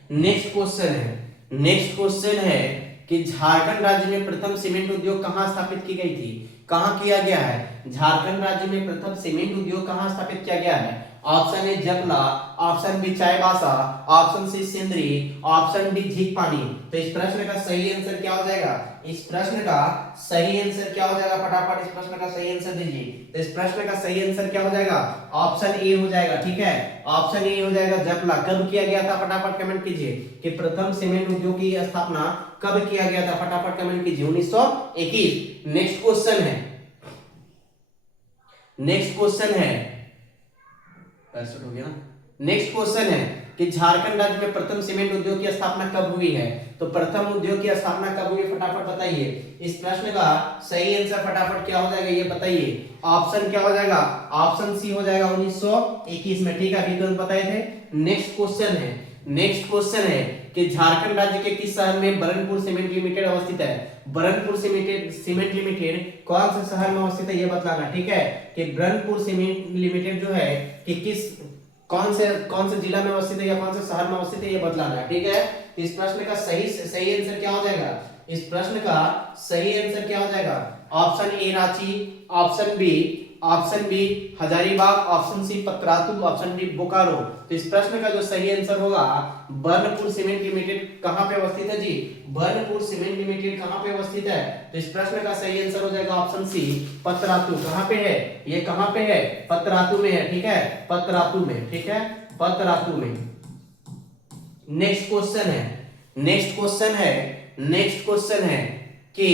नेक्स्ट क्वेश्चन है कि झारखंड राज्य में प्रथम सीमेंट उद्योग कहां स्थापित की गई थी? कहां किया गया है? झारखंड राज्य में प्रथम सीमेंट उद्योग कहां स्थापित किया गया है? Option A Japla, option B Chaibasa, option C Sindri, option D Jhinkpani. तो इस प्रश्न का सही आंसर क्या हो जाएगा? इस प्रश्न का सही आंसर क्या हो जाएगा? फटाफट इस प्रश्न का सही आंसर दीजिए। तो इस प्रश्न का सही आंसर क्या हो जाएगा? ऑप्शन ए हो जाएगा। ठीक है, ऑप्शन ए हो जाएगा जपला। कब किया गया था? फटाफट कमेंट कीजिए कि प्रथम सीमेंट उद्योग की स्थापना कब किया गया था? फटाफट कमेंट कीजिए। 1921। नेक्स्ट क्वेश्चन है हो गया। नेक्स्ट क्वेश्चन है कि झारखंड राज्य में प्रथम सीमेंट उद्योग की स्थापना कब हुई है? तो प्रथम उद्योग की स्थापना कब हुई? फटाफट बताइए। इस प्रश्न का सही आंसर फटाफट क्या हो जाएगा? ये बताइए। ऑप्शन क्या हो जाएगा? ऑप्शन सी हो जाएगा 1921 में। ठीक है, अभी तुरंत बताए थे। नेक्स्ट क्वेश्चन है कि झारखंड राज्य के किस शहर में बरनपुर सीमेंट लिमिटेड अवस्थित है? बरनपुर सीमेंट लिमिटेड कौन से शहर में अवस्थित है ये बतलाना। ठीक है, कि बरनपुर सीमेंट लिमिटेड जो है कि कौन से जिला में अवस्थित है या कौन से शहर में अवस्थित है ये बतलाना है। ठीक है, तो इस प्रश्न का सही आंसर क्या हो जाएगा? इस प्रश्न का सही आंसर क्या हो जाएगा? Option A Ranchi, option B option B Hazaribagh, option C Patratu, option D Bokaro. तो इस प्रश्न का जो सही आंसर होगा, बर्नपुर सीमेंट लिमिटेड कहां पे अवस्थित है जी? बर्नपुर सीमेंट लिमिटेड कहां पे अवस्थित है? तो इस प्रश्न का सही आंसर हो जाएगा ऑप्शन सी पतरातू। कहां पे है ये? कहां पे है? पतरातू में है, ठीक है, पतरातू में, ठीक है, पतरातू में। नेक्स्ट क्वेश्चन है, नेक्स्ट क्वेश्चन है कि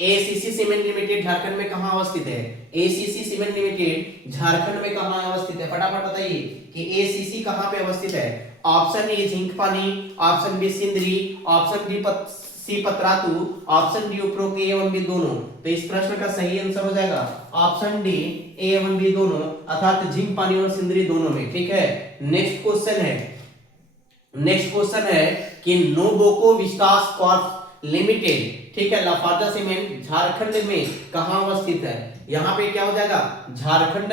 एसीसी सीमेंट लिमिटेड झारखंड में कहां अवस्थित है? एसीसी सीमेंट लिमिटेड झारखंड में कहां अवस्थित है? फटाफट बताइए कि एसीसी कहां पे अवस्थित है। Option A Jhinkpani, option B Sindri, option D C Patratu, option D उपरोक्त ए एवं बी दोनों। तो इस प्रश्न का सही आंसर हो जाएगा ऑप्शन डी ए एवं बी दोनों, अर्थात झिंकपानी और सिंदरी दोनों में, ठीक है। नेक्स्ट क्वेश्चन है कि नोबोको विस्टास कॉर्प लिमिटेड, ठीक है, लाफार्जा सीमेंट झारखंड में कहां अवस्थित है? यहां पे क्या हो जाएगा? झारखंड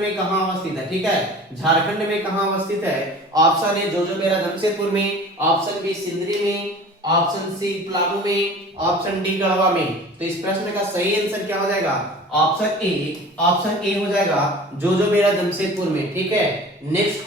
में कहां अवस्थित है, ठीक है, झारखंड में कहां अवस्थित है? ऑप्शन ए जोजोबेरा जमशेदपुर में, ऑप्शन बी सिंदरी में, ऑप्शन सी पलामू में, ऑप्शन डी गढ़वा में। तो इस प्रश्न का सही आंसर क्या हो जाएगा? ऑप्शन ए हो जाएगा जोजोबेरा जमशेदपुर में, ठीक है। नेक्स्ट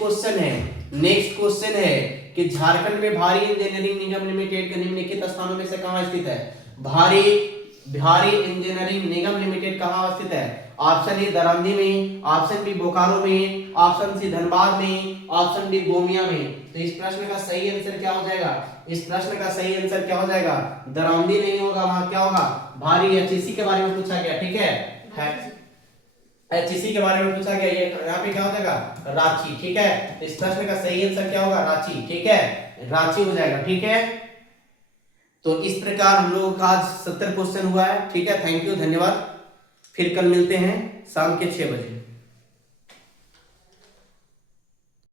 क्वेश्चन है कि झारखंड में भारी इंजीनियरिंग निगम लिमिटेड के निम्नलिखित स्थानों में से कहां स्थित है? भारी इंजीनियरिंग निगम लिमिटेड कहां स्थित है? ऑप्शन ए दरांदी में, ऑप्शन बी बोकारो में, ऑप्शन सी धनबाद में, ऑप्शन डी गोमिया में। तो इस प्रश्न का सही आंसर क्या हो जाएगा? इस प्रश्न का सही आंसर क्या हो जाएगा? दरांदी नहीं होगा, वहां क्या होगा? भारी एचईसी के बारे में पूछा गया, ठीक है, एचईसी के बारे में पूछा गया, ये यहाँ पे क्या हो जाएगा? रांची, ठीक है। तो इस प्रश्न का सही आंसर क्या होगा? रांची, ठीक है, रांची हो जाएगा, ठीक है। तो इस प्रकार हम लोगों का आज 70 क्वेश्चन हुआ है, ठीक है। थैंक यू, धन्यवाद। फिर कल मिलते हैं शाम के 6 बजे।